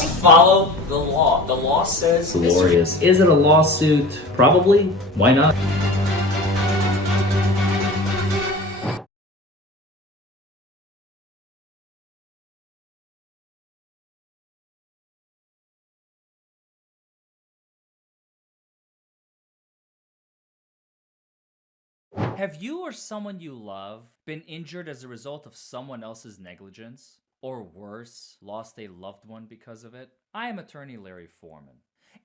must follow the law. The law says... Glorious. Is it a lawsuit? Probably. Why not? Have you or someone you love been injured as a result of someone else's negligence? Or worse, lost a loved one because of it? I am attorney Larry Forman,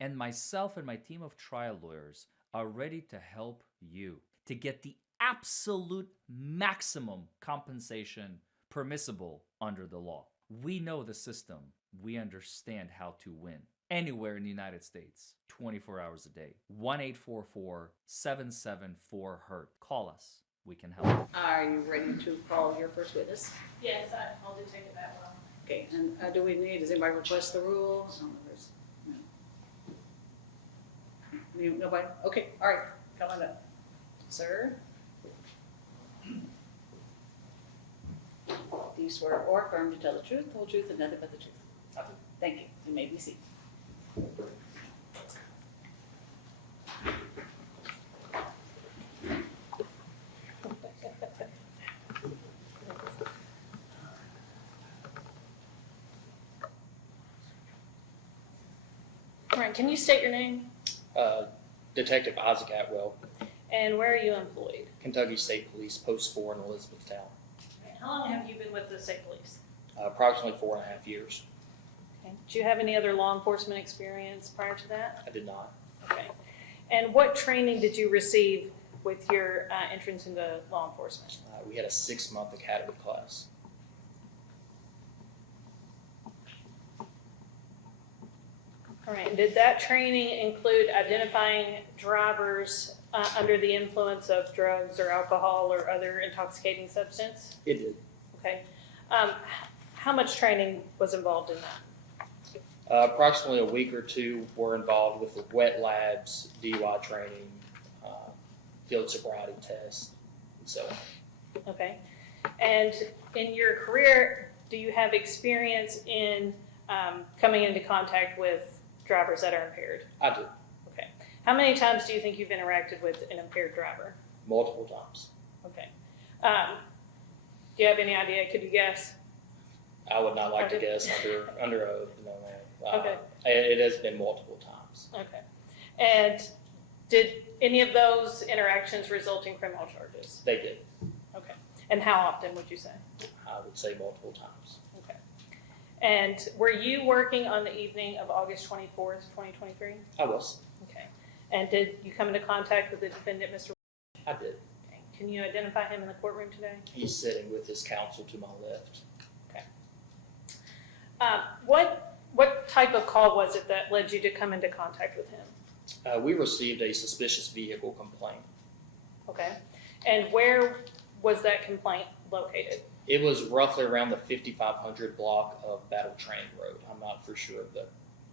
and myself and my team of trial lawyers are ready to help you to get the absolute maximum compensation permissible under the law. We know the system. We understand how to win. Anywhere in the United States, 24 hours a day. 1-844-774-HURT. Call us. We can help. Are you ready to call your first witness? Yes, I'll do take it that well. Okay, and do we need, does anybody request the rule? No. Nobody? Okay, all right, come on up. Sir? Do you swear or affirm to tell the truth, the whole truth, and nothing but the truth? I do. Thank you. You may be seated. All right, can you state your name Detective Isaac Atwell, and where are you employed? Kentucky State Police, Post 4 in Elizabethtown. Okay, how long have you been with the state police? Approximately 4.5 years. Okay. Do you have any other law enforcement experience prior to that? I did not. Okay. And what training did you receive with your entrance into law enforcement? We had a 6-month academy class. All right, and did that training include identifying drivers under the influence of drugs or alcohol or other intoxicating substance? It did. Okay. How much training was involved in that? Approximately a week or two were involved with the wet labs, DUI training, field sobriety tests, and so on. Okay. And in your career, do you have experience in coming into contact with drivers that are impaired? I did. Okay. How many times do you think you've interacted with an impaired driver? Multiple times. Okay. Do you have any idea? Could you guess? I would not like to Okay. guess under oath. No, ma'am. Okay. It has been multiple times. Okay. And did any of those interactions result in criminal charges? They did. Okay. And how often would you say? I would say multiple times. Okay. And were you working on the evening of August 24th, 2023? I was. Okay. And did you come into contact with the defendant, Mr. I did. Okay. Can you identify him in the courtroom today? He's sitting with his counsel to my left. Okay. What type of call was it that led you to come into contact with him? We received a suspicious vehicle complaint. Okay. And where was that complaint located? It was roughly around the 5500 block of Battle Train Road. I'm not for sure of the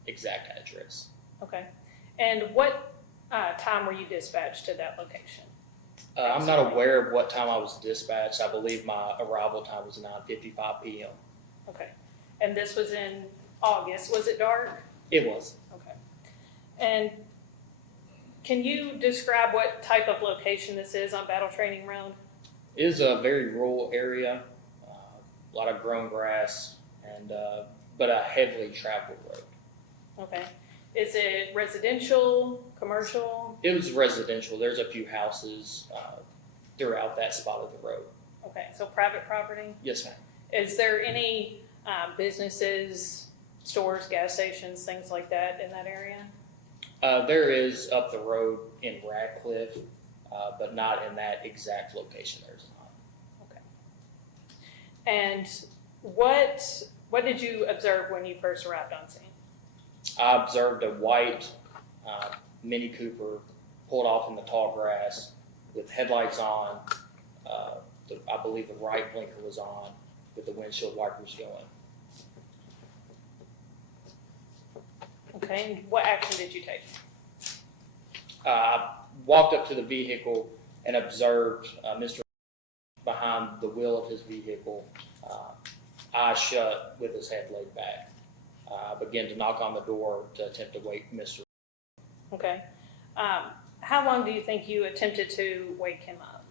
exact address. Okay. And what time were you dispatched to that location? I'm not aware of what time I was dispatched. I believe my arrival time was 9:55 p.m. Okay. And this was in August. Was it dark? It was. Okay. And can you describe what type of location this is on Battle Training Road? It is a very rural area, a lot of grown grass, and but a heavily traveled road. Okay. Is it residential, commercial? It was residential. There's a few houses throughout that spot of the road. Okay, so private property? Yes, ma'am. Is there any businesses, stores, gas stations, things like that in that area? There is up the road in Radcliffe, but not in that exact location. There's not. Okay. And what did you observe when you first arrived on scene? I observed a white Mini Cooper pulled off in the tall grass with headlights on. I believe the right blinker was on with the windshield wipers going. Okay, and what action did you take? I walked up to the vehicle and observed Mr. behind the wheel of his vehicle, eyes shut with his head laid back. I began to knock on the door to attempt to wake Mr. Okay. How long do you think you attempted to wake him up?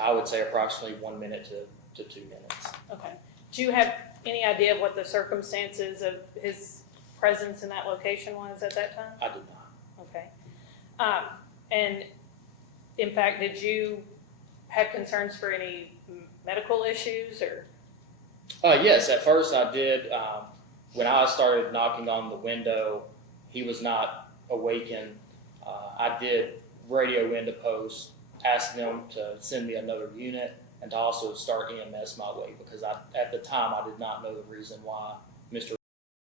I would say approximately 1 minute to 2 minutes. Okay. Do you have any idea of what the circumstances of his presence in that location was at that time? I did not. Okay. And in fact, did you have concerns for any medical issues or? Yes, at first I did. When I started knocking on the window, he was not awakened. I did radio into post, asked them to send me another unit and to also start EMS my way because at the time I did not know the reason why Mr.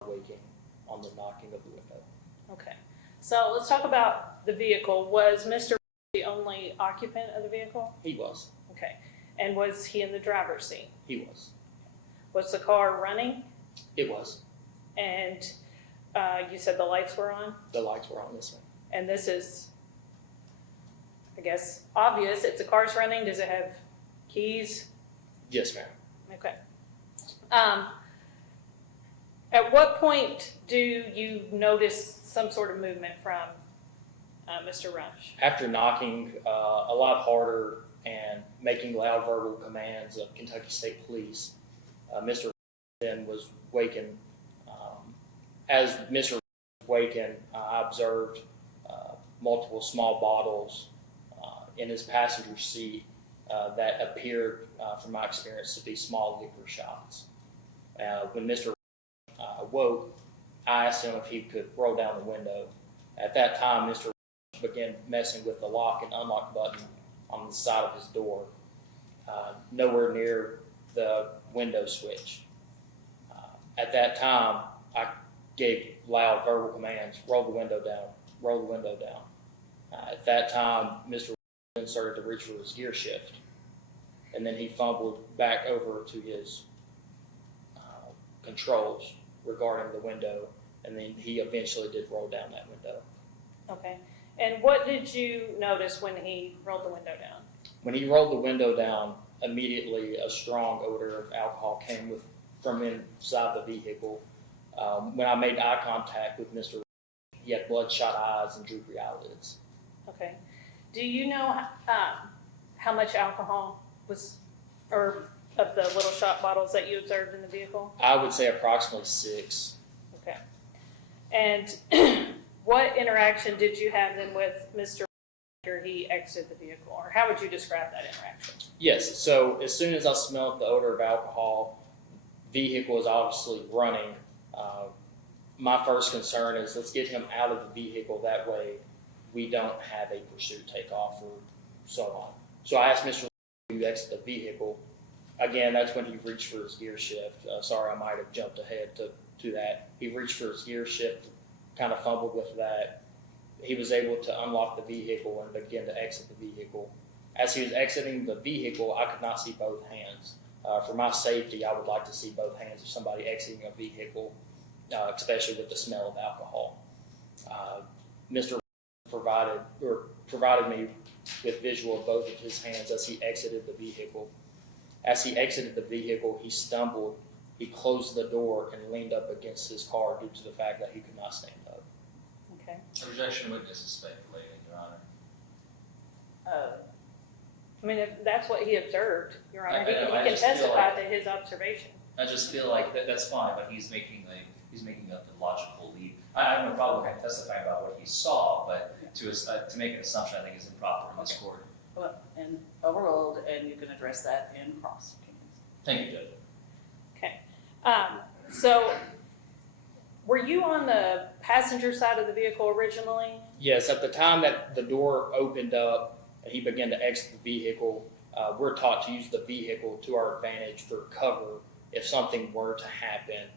was waking on the knocking of the window. Okay. So let's talk about the vehicle. Was Mr. the only occupant of the vehicle? He was. Okay. And was he in the driver's seat? He was. Was the car running? It was. And you said the lights were on? The lights were on this one. And this is, I guess, obvious. If the car's running, does it have keys? Yes, ma'am. Okay. At what point do you notice some sort of movement from Mr. Rush? After knocking a lot harder and making loud verbal commands of Kentucky State Police, Mr. then was wakened. As Mr. was wakened, I observed multiple small bottles in his passenger seat that appeared, from my experience, to be small liquor shots. When Mr. awoke, I asked him if he could roll down the window. At that time, Mr. began messing with the lock and unlock button on the side of his door, nowhere near the window switch. At that time, I gave loud verbal commands, roll the window down, roll the window down. At that time, Mr. then started to reach for his gear shift, and then he fumbled back over to his controls regarding the window, and then he eventually did roll down that window. Okay. And what did you notice when he rolled the window down? When he rolled the window down, immediately a strong odor of alcohol came from inside the vehicle. When I made eye contact with Mr. He had bloodshot eyes and droopy eyelids. Okay. Do you know how much alcohol was, or of the little shot bottles that you observed in the vehicle? I would say approximately 6. Okay. And what interaction did you have then with Mr. after he exited the vehicle, or how would you describe that interaction? Yes, so as soon as I smelled the odor of alcohol, vehicle is obviously running. My first concern is let's get him out of the vehicle, that way we don't have a pursuit takeoff or so on. So I asked Mr. to exit the vehicle. Again, that's when he reached for his gear shift. Sorry, I might have jumped ahead to that. He reached for his gear shift, kind of fumbled with that. He was able to unlock the vehicle and begin to exit the vehicle. As he was exiting the vehicle, I could not see both hands. For my safety, I would like to see both hands of somebody exiting a vehicle, especially with the smell of alcohol. Mr. provided me with visual of both of his hands as he exited the vehicle. As he exited the vehicle, he stumbled, he closed the door and leaned up against his car due to the fact that he could not stand up. Okay. Objection, witness is speculating, Your Honor. I mean, if that's what he observed, Your Honor, I he know, I can just feel testify like- to his observation. I just feel like that's fine, but he's making a logical leap. I have no problem with him testifying about what he saw, but to make an assumption, I think is improper in this court. Well, and overruled, and you can address that in cross. Thank you, Judge. Okay. So were you on the passenger side of the vehicle originally? Yes, at the time that the door opened up and he began to exit the vehicle, we're taught to use the vehicle to our advantage for cover if something were to happen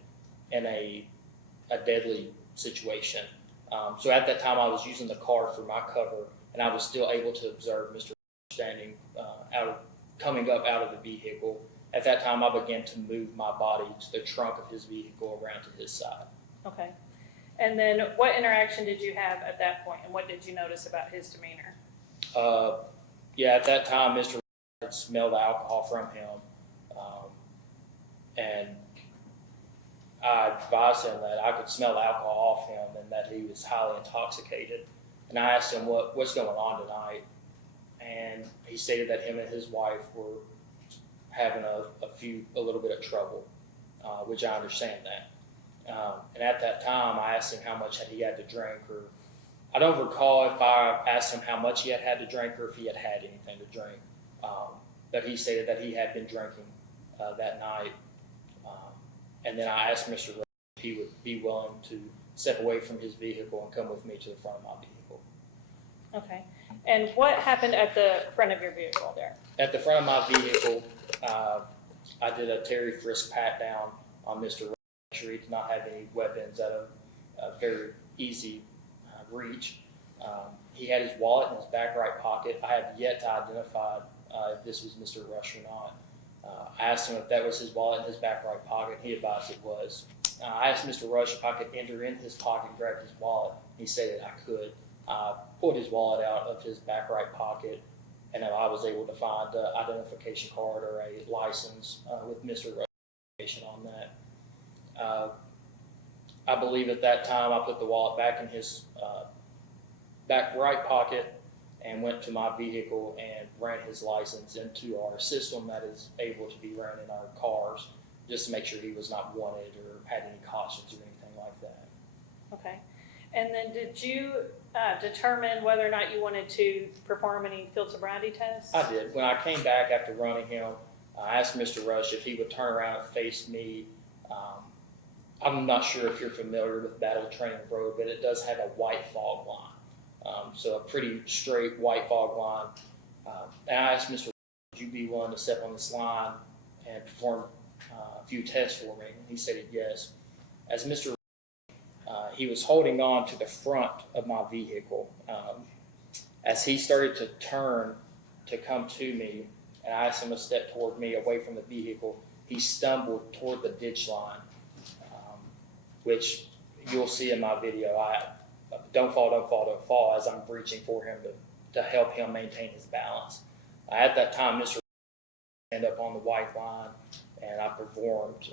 in a deadly situation. So at that time, I was using the car for my cover, and I was still able to observe Mr. standing coming up out of the vehicle. At that time, I began to move my body to the trunk of his vehicle around to his side. Okay. And then what interaction did you have at that point, and what did you notice about his demeanor? At that time, Mr. could smell the alcohol from him, and I advised him that I could smell alcohol off him and that he was highly intoxicated. And I asked him what's going on tonight, and he stated that him and his wife were having a little bit of trouble, which I understand that. And at that time, I asked him how much he had to drink, or I don't recall if I asked him how much he had to drink or if he had anything to drink. But he stated that he had been drinking that night. And then I asked Mr. Rush if he would be willing to step away from his vehicle and come with me to the front of my vehicle. Okay. And what happened at the front of your vehicle there? At the front of my vehicle, I did a Terry Frisk pat down on Mr. Rush. He did not have any weapons at a very easy reach. He had his wallet in his back right pocket. I have yet to identify if this was Mr. Rush or not. I asked him if that was his wallet in his back right pocket. He advised it was. I asked Mr. Rush if I could enter in his pocket and grab his wallet. He said that I could. I pulled his wallet out of his back right pocket, and then I was able to find an identification card or a license with Mr. Rush's on that. I believe at that time I put the wallet back in his back right pocket and went to my vehicle and ran his license into our system that is able to be run in our cars, just to make sure he was not wanted or had any cautions or anything like that. Okay. And then did you determine whether or not you wanted to perform any field sobriety tests? I did. When I came back after running him, I asked Mr. Rush if he would turn around and face me. I'm not sure if you're familiar with Battle Training Road, but it does have a white fog line. So a pretty straight white fog line. And I asked Mr. Rush, would you be willing to step on this line and perform a few tests for me? And he said yes. As Mr. He was holding on to the front of my vehicle. As he started to turn to come to me, and I asked him to step toward me away from the vehicle, he stumbled toward the ditch line, which you'll see in my video. Don't fall as I'm reaching for him to help him maintain his balance. At that time, Mr. ended up on the white line, and I performed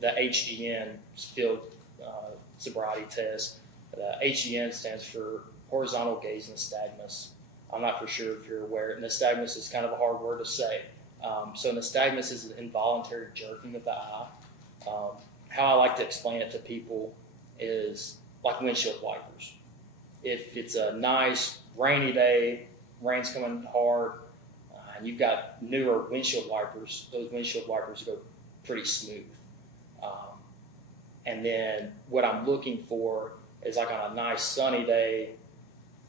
the HDN field sobriety test. The HDN stands for horizontal gaze nystagmus. I'm not for sure if you're aware. Nystagmus is kind of a hard word to say. So nystagmus is an involuntary jerking of the eye. How I like to explain it to people is like windshield wipers. If it's a nice rainy day, rain's coming hard, and you've got newer windshield wipers, those windshield wipers go pretty smooth. And then what I'm looking for is like on a nice sunny day,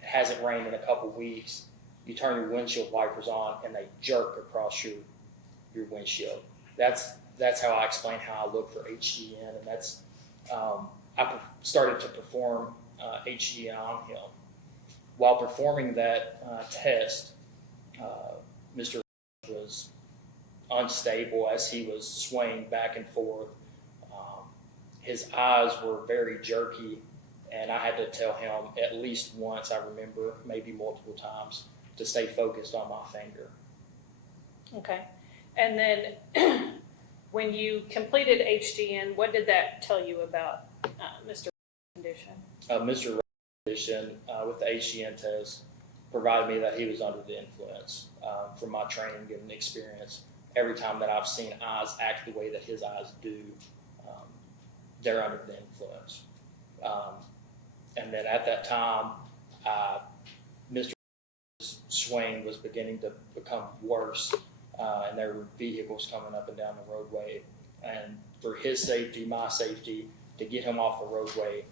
it hasn't rained in a couple weeks, you turn your windshield wipers on and they jerk across your windshield. That's how I explain how I look for HDN, and that's I started to perform HDN on him. While performing that test, Mr. was unstable as he was swaying back and forth. His eyes were very jerky, and I had to tell him at least once, I remember, maybe multiple times, to stay focused on my finger. Okay. And then when you completed HDN, what did that tell you about Mr. condition? Mr. condition with the HDN test provided me that he was under the influence from my training and experience. Every time that I've seen eyes act the way that his eyes do, they're under the influence. And then at that time, Mr. swing was beginning to become worse, and there were vehicles coming up and down the roadway. And for his safety, my safety, to get him off the roadway,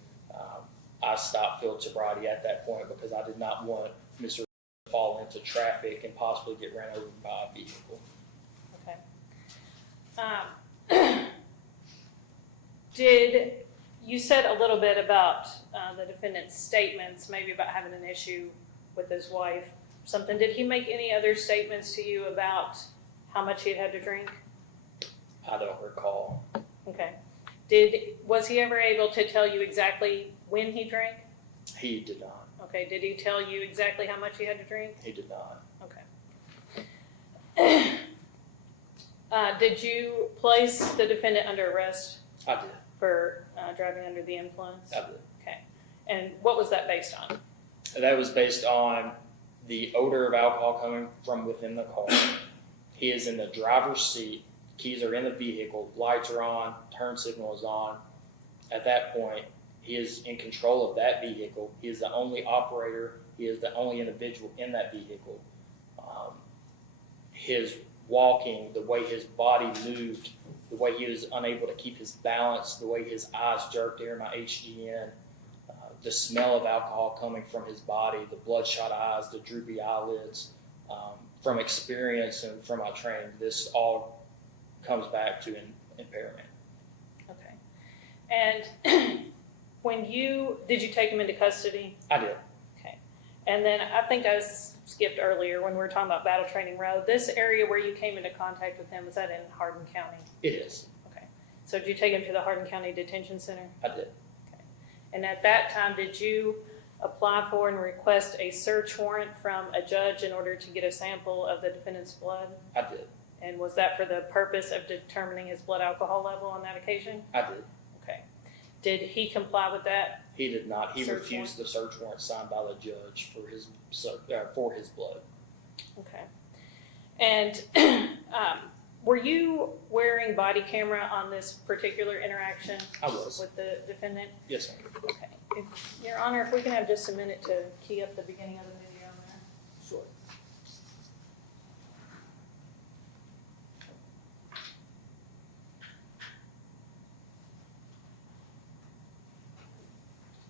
I stopped field sobriety at that point because I did not want Mr. to fall into traffic and possibly get ran over by a vehicle. Okay. Did you said a little bit about the defendant's statements, maybe about having an issue with his wife, something. Did he make any other statements to you about how much he had to drink? I don't recall. Okay. Was he ever able to tell you exactly when he drank? He did not. Okay. Did he tell you exactly how much he had to drink? He did not. Okay. Did you place the defendant under arrest I did. for driving under the influence? I did. Okay. And what was that based on? That was based on the odor of alcohol coming from within the car. He is in the driver's seat. Keys are in the vehicle. Lights are on. Turn signal is on. At that point, he is in control of that vehicle. He is the only operator. He is the only individual in that vehicle. His walking, the way his body moved, the way he was unable to keep his balance, the way his eyes jerked during my HGN, the smell of alcohol coming from his body, the bloodshot eyes, the droopy eyelids. From experience and from my training, this all comes back to an impairment. Okay. And did you take him into custody? I did. Okay. And then I think I skipped earlier when we were talking about Battle Training Road. This area where you came into contact with him, was that in Hardin County? It is. Okay. So did you take him to the Hardin County Detention Center? I did. Okay. And at that time, did you apply for and request a search warrant from a judge in order to get a sample of the defendant's blood? I did. And was that for the purpose of determining his blood alcohol level on that occasion? I did. Okay. Did he comply with that? He did not. He Search refused the search warrant signed by the judge for his blood. Okay. And were you wearing body camera on this particular interaction I was. with the defendant? Yes, ma'am. Okay. Your Honor, if we can have just a minute to key up the beginning of the video there. Sure.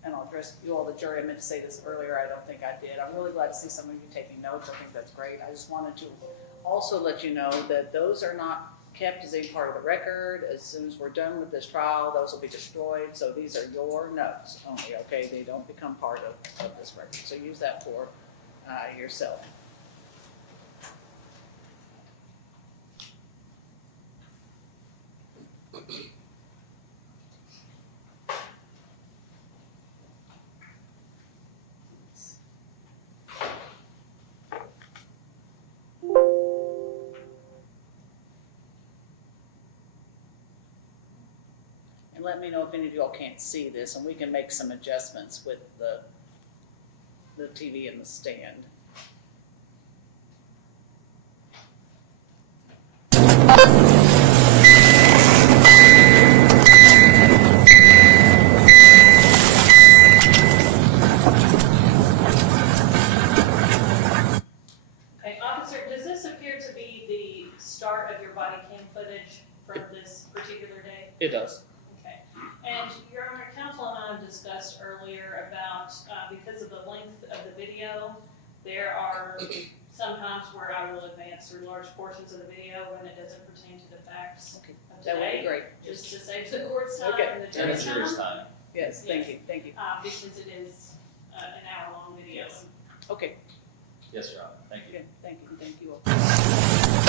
And I'll address you all, the jury. I meant to say this earlier. I don't think I did. I'm really glad to see some of you taking notes. I think that's great. I just wanted to also let you know that those are not kept as a part of the record. As soon as we're done with this trial, those will be destroyed. So these are your notes only, okay? They don't become part of this record. So use that for yourself. Let me know if any of y'all can't see this, and we can make some adjustments with the TV and the stand. Okay, officer, does this appear to be the start of your body cam footage from this particular day? It does. Okay. And Your Honor, counsel and I discussed earlier about, because of the length of the video, there are sometimes where I will advance through large portions of the video when it doesn't pertain to the facts Okay, of that would today, be great. just to save the court's time Okay. and the And jury's the jury's time, time. Yes, thank you, thank you. because it is an hour-long video. Yes. Okay, Yes, Your Honor. Thank you. good, thank you all.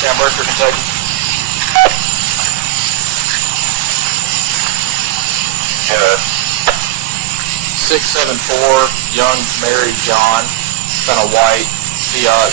Town Berkeley, Kentucky. Yeah. 674, young married John, son of white, Fiat.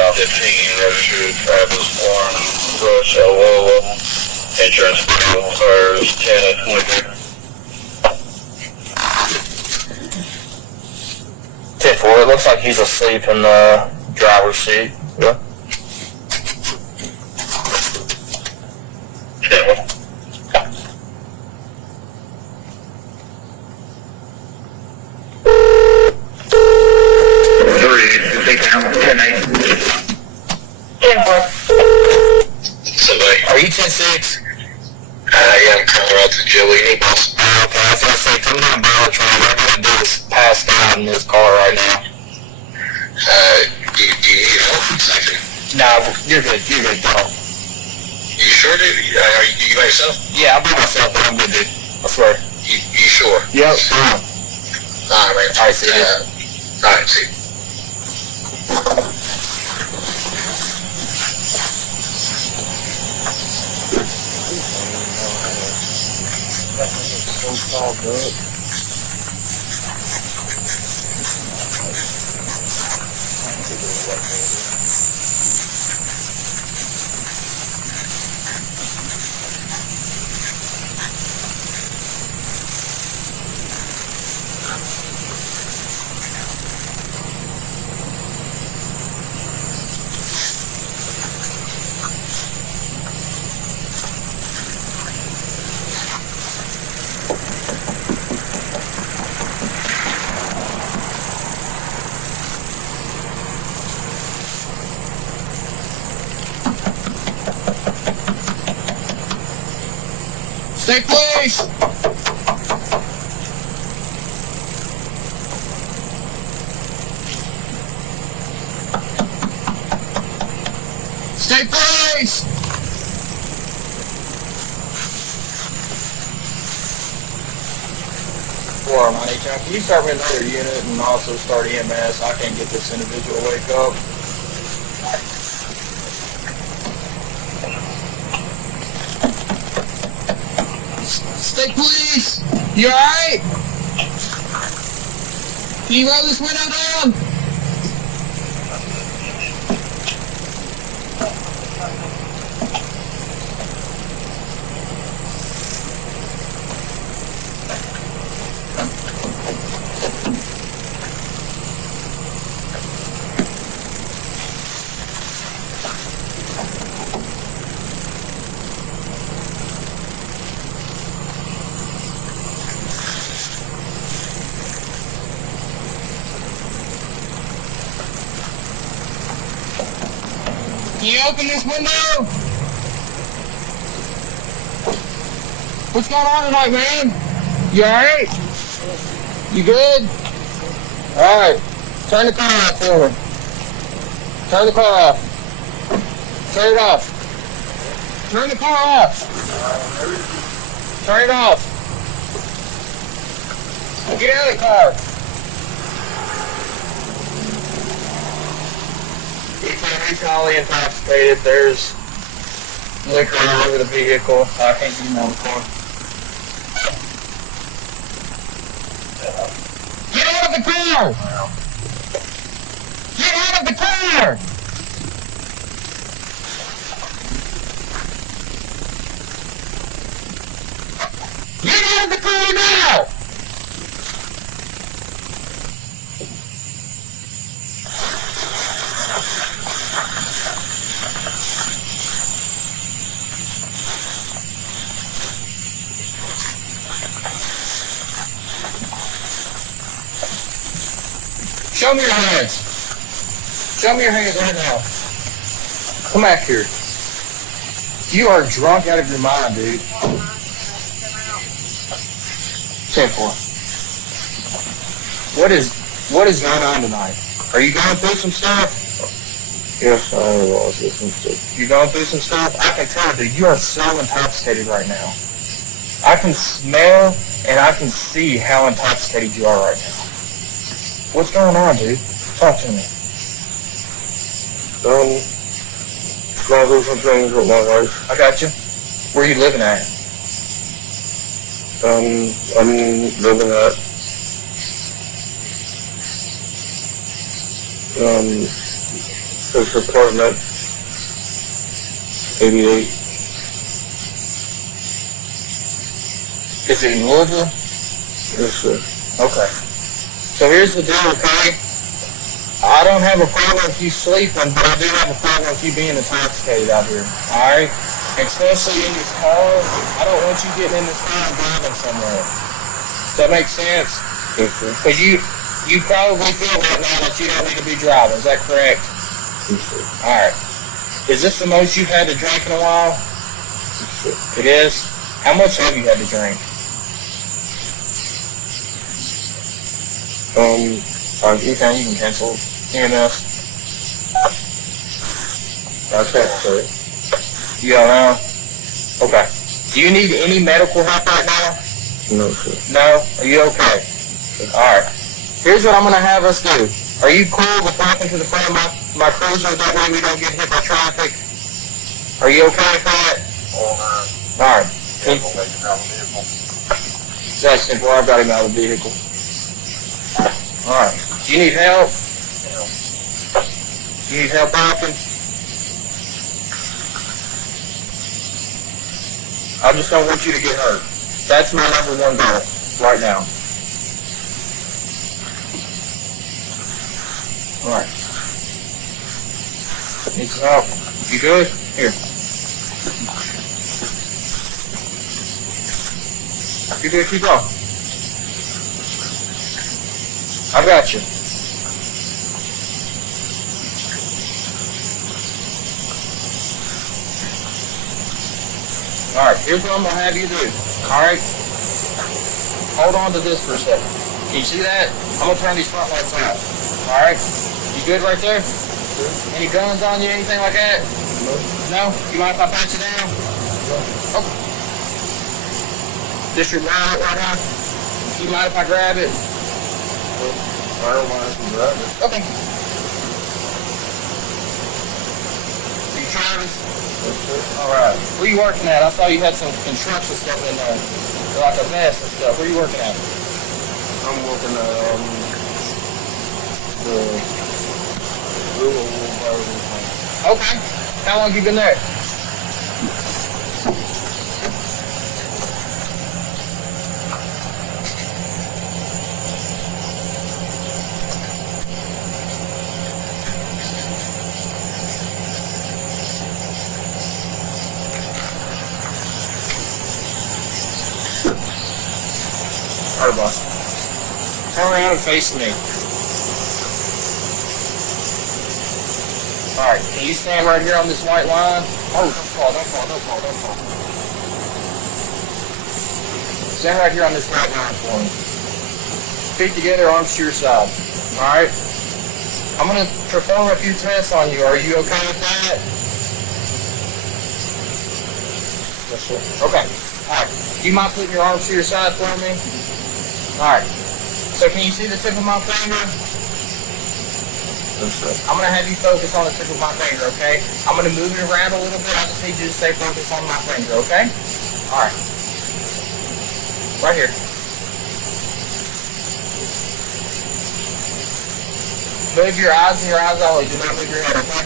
Registered Travis Warren, Rush, Iowa. Insurance bill cars 10 and 23. 10-4, looks like he's asleep in the driver's seat. Yeah. Are you 10-6? Yeah, I'm coming out to Joey. Okay, I was going to say, come down, bro. What I'm going to do is pass out in this car right now. Do you need help? Nah, you're good. You're good, bro. You sure, dude? Are you by yourself? Yeah, I'll be myself, but I'm good, dude. I swear. You sure? Yep. Alright, man. Alright, see you. Alright, see you. Stay please! Stay please! Form, honey, can you start with another unit and also start EMS? I can't get this individual to wake up. Stay please! You alright? Can you roll this window down? Can you open this window? What's going on tonight, man? You alright? You good? Alright. Turn the car off for me. Turn the car off. Turn it off. Turn the car off. Turn it off. Get out of the car. He's highly intoxicated. There's liquor all over the vehicle. I can't get him on the car. Get out of the car! Get out of the car! Get out of the car now! Show me your hands. Show me your hands right now. Come back here. You are drunk out of your mind, dude. 10-4. What is going on tonight? Are you going through some stuff? Yes, I was through some stuff. You going through some stuff? I can tell, dude, you are so intoxicated right now. I can smell and I can see how intoxicated you are right now. What's going on, dude? Talk to me. Going through some things with my wife. I got you. Where are you living at? I'm living at this apartment 88. Is it in Louisville? Yes, sir. Okay. So here's the deal, okay? I don't have a problem with you sleeping, but I do have a problem with you being intoxicated out here. All right, especially in this car. I don't want you getting in this car and driving somewhere. Does that make sense? Yes, sir. Because you probably feel right now that you don't need to be driving. Is that correct? Yes, sir. All right. Is this the most you've had to drink in a while? Yes, sir. It is. How much have you had to drink? Anytime you can cancel EMS. I can't say. You don't know? Okay. Do you need any medical help right now? No, sir. No? Are you okay? Alright. Here's what I'm going to have us do. Are you cool with walking to the front of my cruiser? That way we don't get hit by traffic? Are you okay with that? Alright. That's simple. I've got him out of the vehicle. Alright. Do you need help? Do you need help walking? I just don't want you to get hurt. That's my number one goal right now. Alright. Need some help? You good? Here. You good? Keep going. I got you. Alright, here's what I'm going to have you do. Alright? Hold on to this for a second. Can you see that? I'm going to turn these front lights on. Alright? You good right there? Any guns on you, anything like that? No? You mind if I pat you down? Okay. This your wallet right now? You mind if I grab it? I don't mind if you grab it. Okay. You Travis? Yes, sir. Alright. Where you working at? I saw you had some construction stuff in there. Like a vest and stuff. Where you working at? I'm working at the Louisville. Okay. How long you been there? Alright, boss. Turn around and face me. Alright, can you stand right here on this white line? Oh, don't fall. Stand right here on this white line for me. Feet together, arms to your side. Alright? I'm going to perform a few tests on you. Are you okay with that? Yes, sir. Okay. Alright. Do you mind putting your arms to your side for me? Alright. So can you see the tip of my finger? Yes, sir. I'm going to have you focus on the tip of my finger, okay? I'm going to move it around a little bit. I just need you to stay focused on my finger, okay? Alright. Right here. Move your eyes and your eyes only. Do not move your head, okay?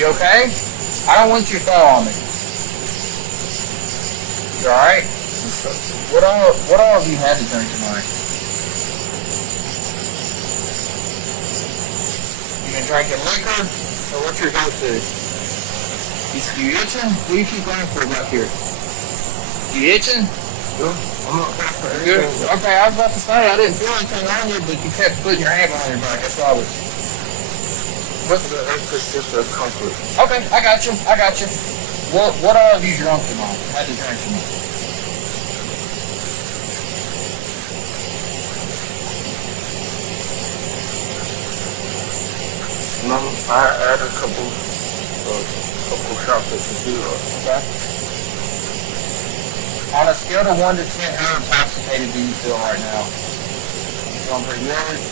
You okay? I don't want you to fall on me. You alright? What all have you had to drink tonight? You been drinking liquor? Or what's your go-to? You itching? What do you keep running for back here? You itching? Yeah, I'm not passing Good. anything. Okay, I was about to say, I didn't feel anything on you, but you kept putting your hand behind your back. That's why I was... It's just a comfort. Okay, I got you. What all have you drunk tonight? Had to drink tonight? I had a couple shots at tequila. Okay. On a scale of 1 to 10, how intoxicated do you feel right now? Feeling pretty good?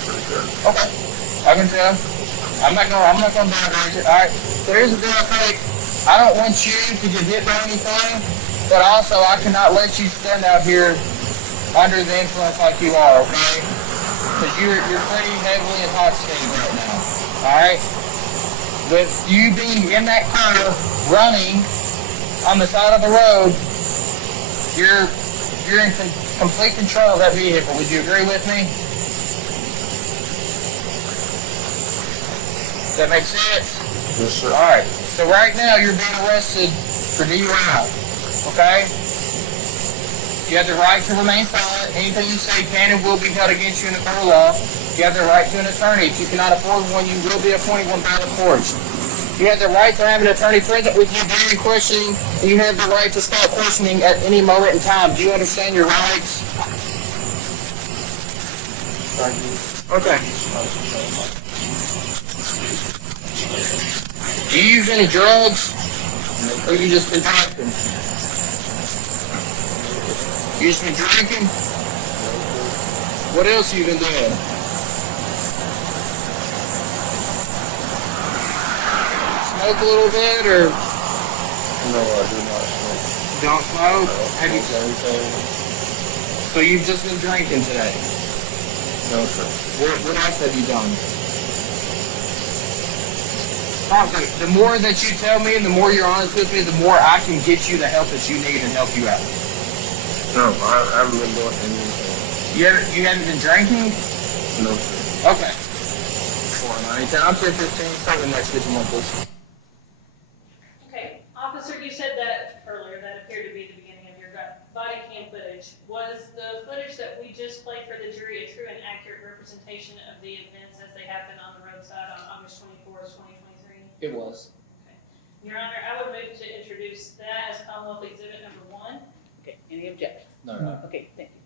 Pretty good. Okay. I can tell. I'm not gonna downgrade it. Alright. So here's the deal, okay? I don't want you to get hit by anything, but also I cannot let you stand out here under the influence like you are, okay? Because you're pretty heavily intoxicated right now, all right? With you being in that car running on the side of the road, you're in complete control of that vehicle. Would you agree with me? Does that make sense? Yes, sir. All right. So right now you're being arrested for DUI. Okay? You have the right to remain silent. Anything you say can and will be held against you in the court of law. You have the right to an attorney. If you cannot afford one, you will be appointed one by the courts. You have the right to have an attorney present with you during questioning. You have the right to stop questioning at any moment in time. Do you understand your rights? Thank you. Okay. Do you use any drugs? Or you just been drinking? You just been drinking? What else you been doing? Smoke a little bit or No, I do not smoke. don't smoke? Have you? Anything? So you've just been drinking today? No, sir. What else have you done? Also, the more that you tell me and the more you're honest with me, the more I can get you the help that you need and help you out. No, I haven't been doing anything. You haven't been drinking? No, sir. Okay. 490. I'm 1015. Start the next 51, please. Okay, officer, you said that earlier, that appeared to be the beginning of your body cam footage. Was the footage that we just played for the jury a true and accurate representation of the events as they happened on the roadside on August 24th, 2023? It was. Your Honor, I would move to introduce that as Commonwealth Exhibit Number 1. Okay, any objection? No. Okay, thank you.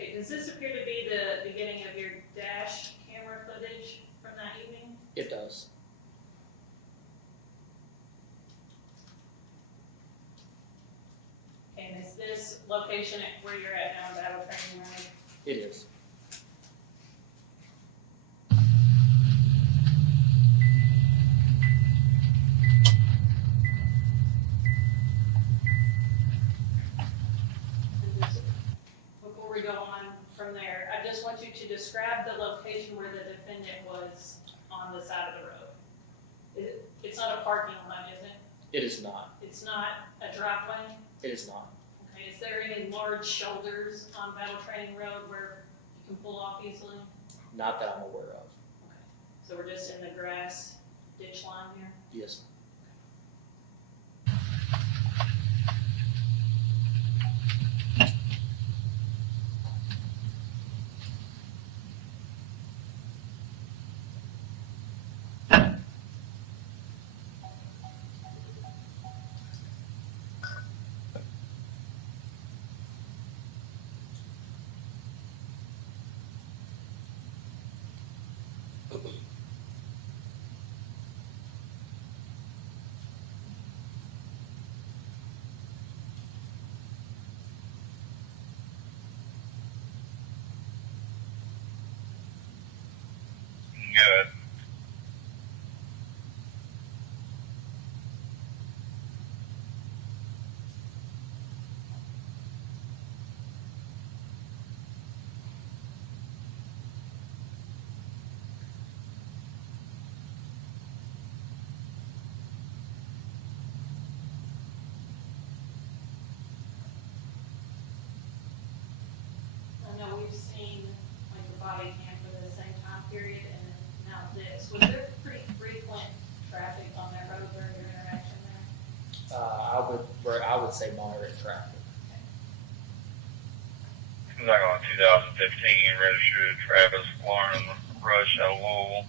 Okay, does this appear to be the beginning of your dash camera footage from that evening? It does. Okay, and is this location at where you're at now, Battle Training Road? It is. Before we go on from there, I just want you to describe the location where the defendant was on the side of the road. It's not a parking lot, is it? It is not. It's not a driveway? It is not. Okay, is there any large shoulders on Battle Training Road where you can pull off easily? Not that I'm aware of. Okay, so we're just in the grass ditch line here? Yes. Good. I know we've seen like the body cam for the same time period and now this. Was there pretty frequent traffic on that road during your interaction there? I would say moderate traffic. Seems like on 2015, registered Travis Warren Rush out of Louisville.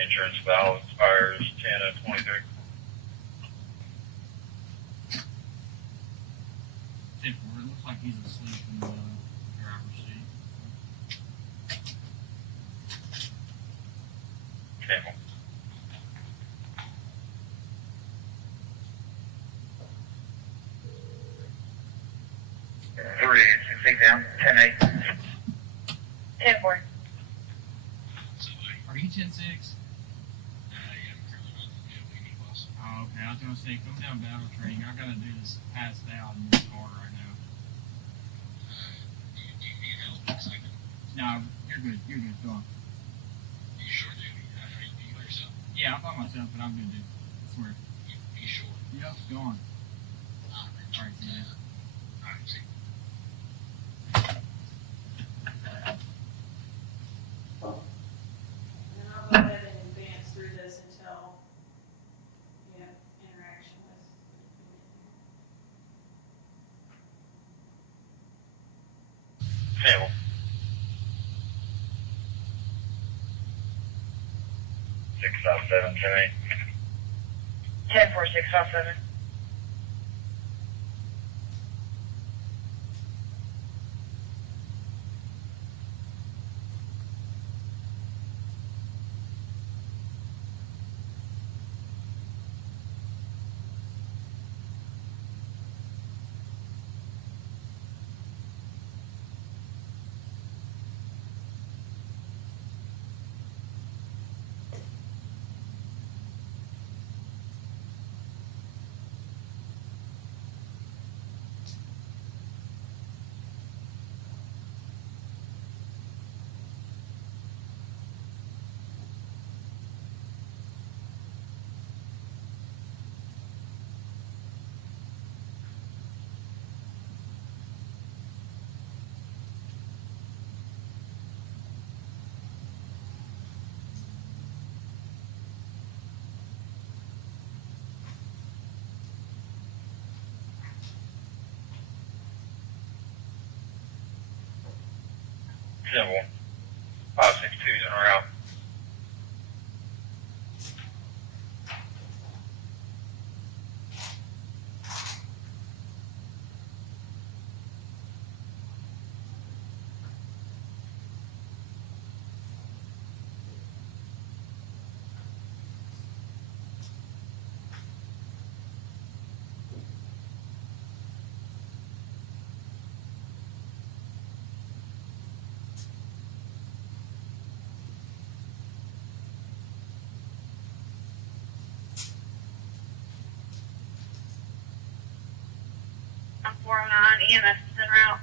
Insurance valid expires 10 of 23. It looks like he's asleep in the driver's seat. Table. 3, 6 down, 10-8. 10-4. Are you 10-6? Oh, okay. I was gonna say, come down battle training. I gotta do this pass down in this car right now. No, you're good. You're good. Go on. You sure, Jamie? Are you by yourself? Yeah, I'm by myself, but I'm good, dude. I swear. You sure? Yep, go on. Alright, see ya. Alright, see. And I'll go ahead and advance through this until you have interaction with. Table. 657, 10-8. 10-4, 657. Table. 562's en route. I'm 409, EMS is en route.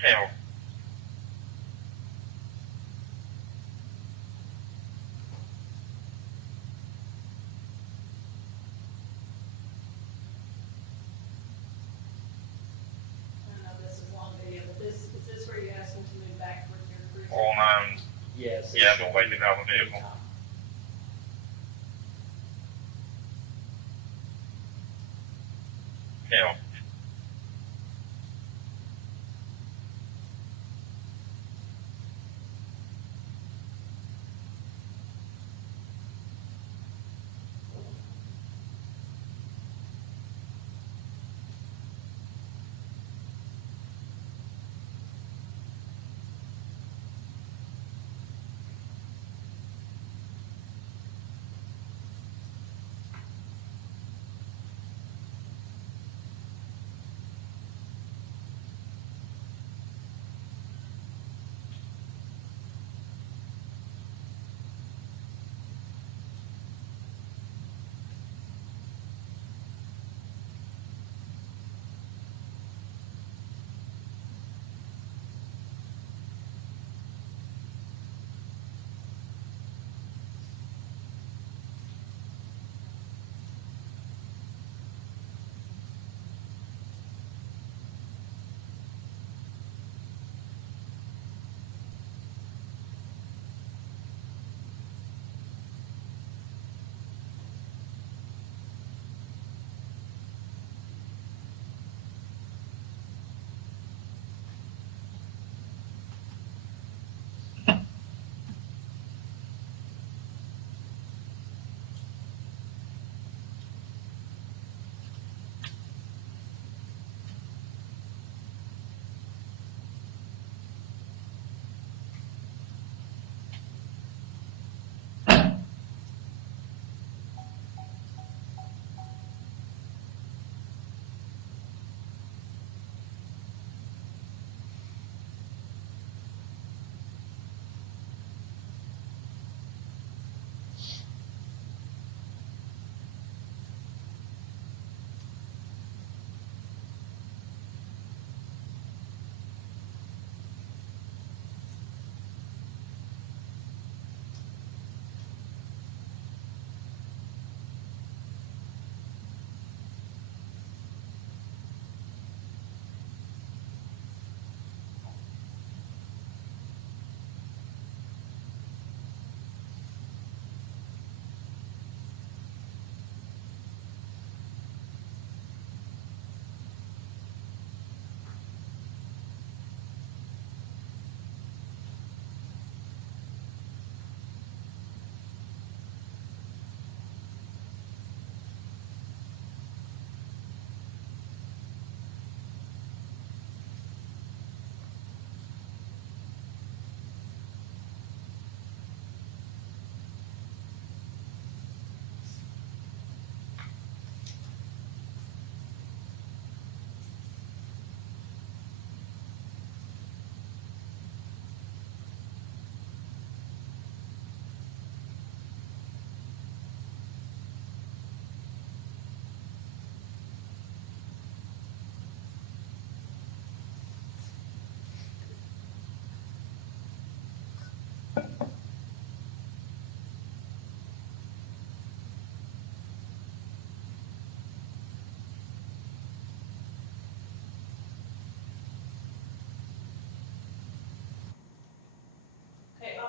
Table. I know this is a long video, but is this where you asked them to move back with your cruiser? 409. Yes. Yeah, I'm gonna wait to have a vehicle. Table.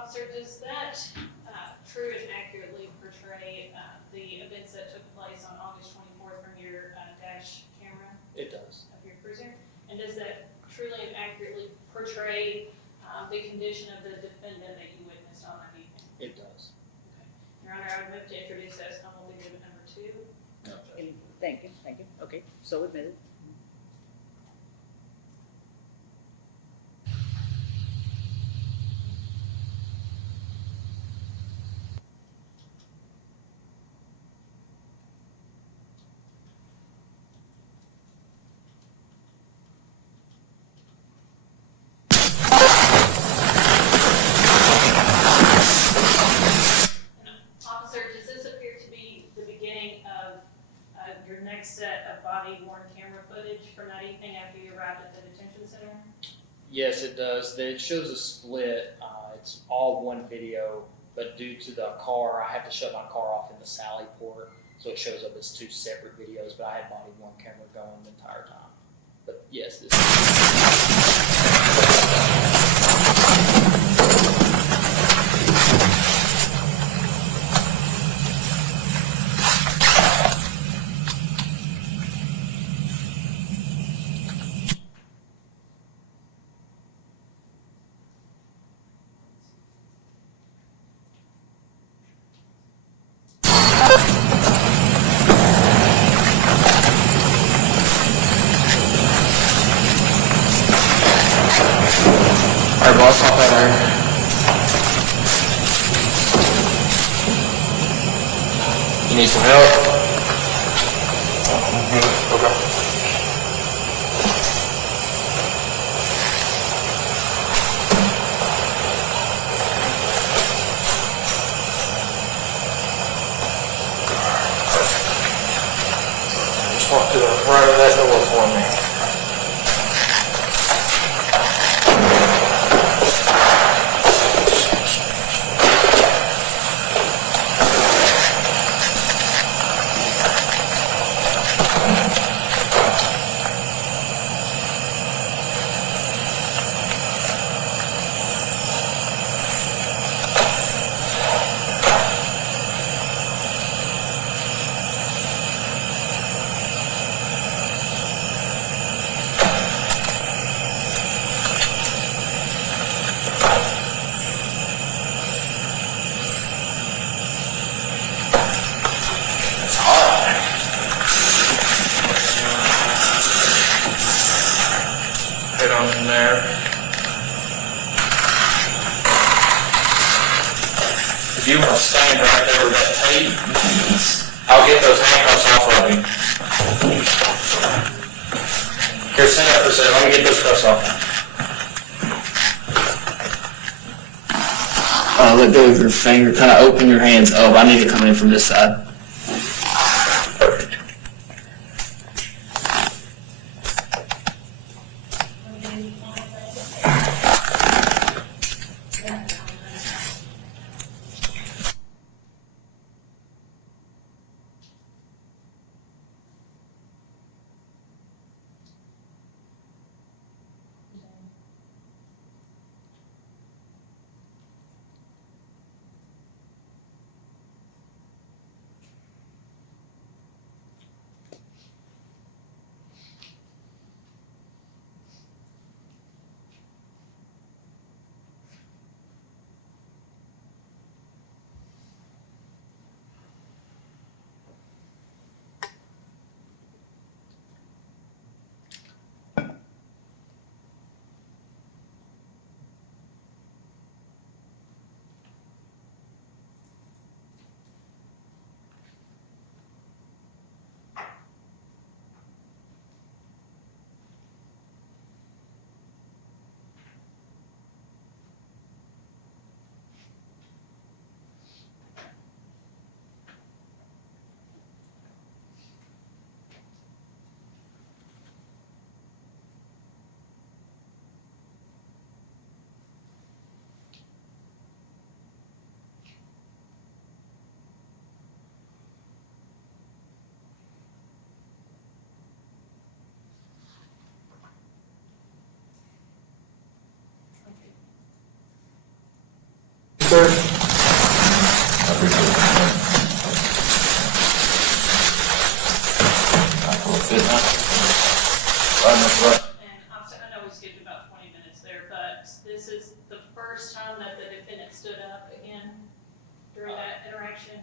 Officer, does that true and accurately portray the events that took place on August 24th from your dash camera It does. of your cruiser? And does that truly and accurately portray the condition of the defendant that you witnessed on that evening? It does. Your Honor, I would move to introduce as Humboldt Exhibit number 2. No, Judge. Thank you, okay, so admitted. Officer, does this appear to be the beginning of your next set of body-worn camera footage from that evening after you arrived at the detention center? Yes, it does. It shows a split. It's all one video, but due to the car, I have to shut my car off in the Sally port, so it shows up as 2 separate videos, but I had body-worn camera going the entire time. But yes, this Alright, boss, hop out there. You need some help? Okay. Just walk to the right of that door for me. Head on in there. If you want to stand right there with that tape, I'll get those handcuffs off of you. Here, stand up for a second. Let me get those cuffs off. Let go of your finger. Kind of open your hands up. I need to come in from this side. Perfect. sir. I appreciate it. Good, huh? Right, that's right. And I know we skipped about 20 minutes there, but this is the first time that the defendant stood up again during that interaction.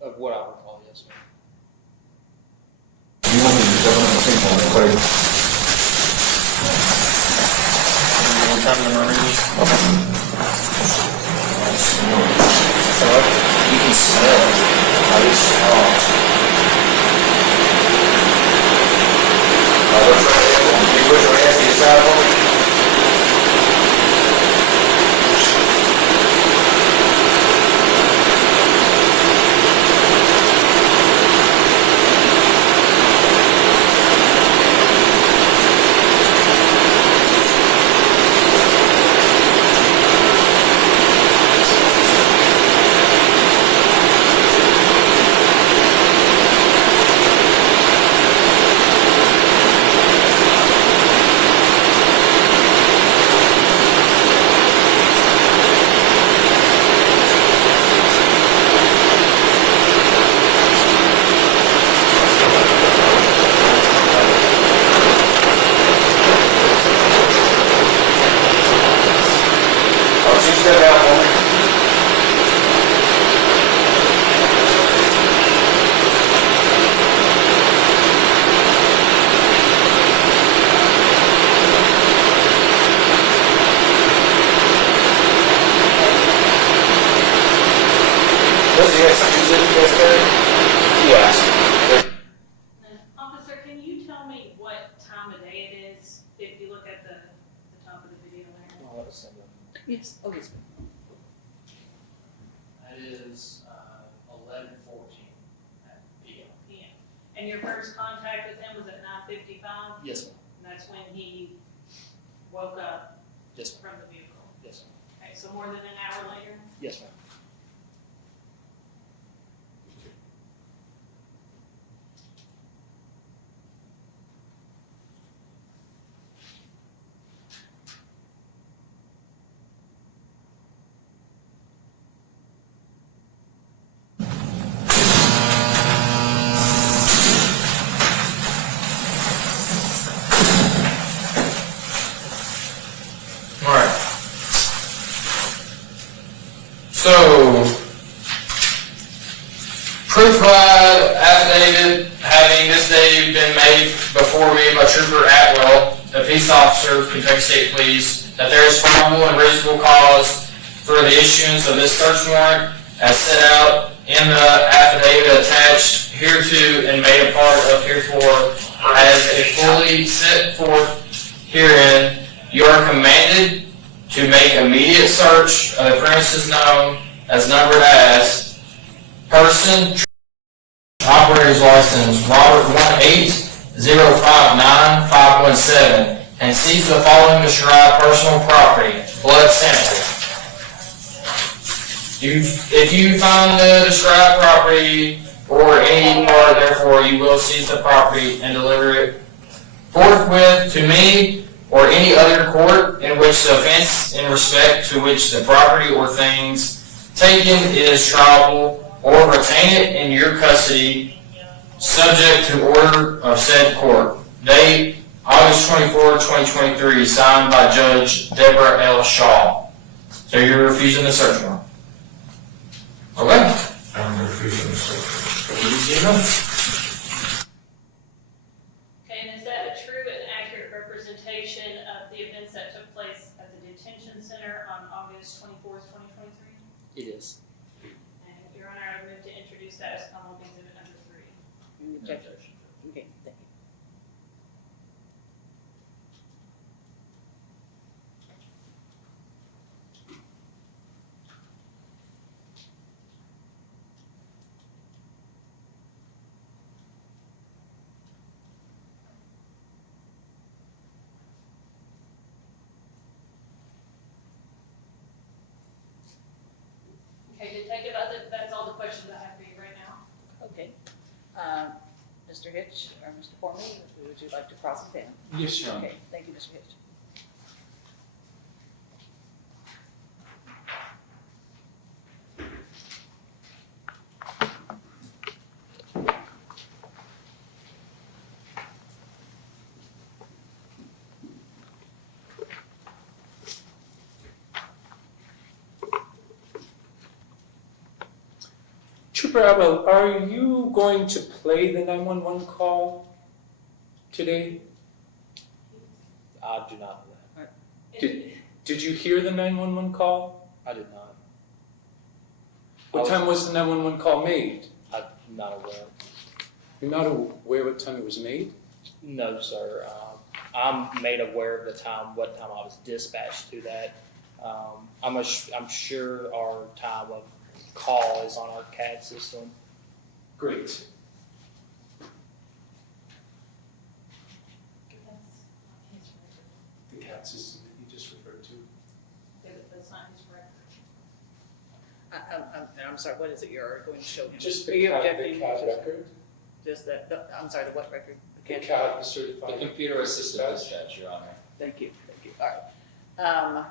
Of what I recall, yes, ma'am. You want me to jump on the scene for me, please? One time in my range. So you can smell it. Very strong. Can you put your hands to your side for me? Step out for me. Does he have some music yesterday? Yeah. And officer, can you tell me what time of day it is? If you look at the top of the video there. I'll let us send them. Yes, oh, yes. That is 11:14 p.m. PM. And your first contact with him was at 9:55? Yes, ma'am. And that's when he woke up Yes, ma'am. from the vehicle? Yes, ma'am. Okay, so more than an hour later? Yes, ma'am. Alright. So, proof by affidavit having this day been made before me by Trooper Atwell, a peace officer, Kentucky State Police, that there is probable and reasonable cause for the issuance of this search warrant as set out in the affidavit attached hereto and made a part of heretofore as a fully set forth herein. You are commanded to make immediate search of the premises known as numbered as person, operator's license, Robert 18059-517, and seize the following described personal property, blood sample. If you find the described property or any part, therefore, you will seize the property and deliver it forthwith to me or any other court in which the offense in respect to which the property or things taken is triable, or retain it in your custody, subject to order of said court. Date, August 24, 2023, signed by Judge Deborah L. Shaw. So you're refusing the search warrant? Okay. I'm refusing the search warrant. Okay, and is that a true and accurate representation of the events that took place at the detention center on August 24th, 2023? It is. And Your Honor, I move to introduce that as Commonwealth Exhibit number 3. Any objection? Okay, thank you. Okay, Detective, that's all the questions I have for you right now. Okay. Mr. Hitch or Mr. Forman, would you like to cross-examine? Yes, Your Honor. Okay, thank you, Mr. Hitch. Trooper Atwell, are you going to play the 911 call today? I do not know that. Did you hear the 911 call? I did not. What time was the 911 call made? I'm not aware. You're not aware what time it was made? No, sir. I'm made aware of what time I was dispatched to that. I'm sure our time of call is on our CAD system. Great. The CAD system that you just referred to? That's not his record. I'm sorry, what is it you're going to show him? Just Are the you CAD objecting to- record? Just that, I'm sorry, the what record? The CAD, the certified. The computer assisted dispatch, Your Honor. Thank you, all right.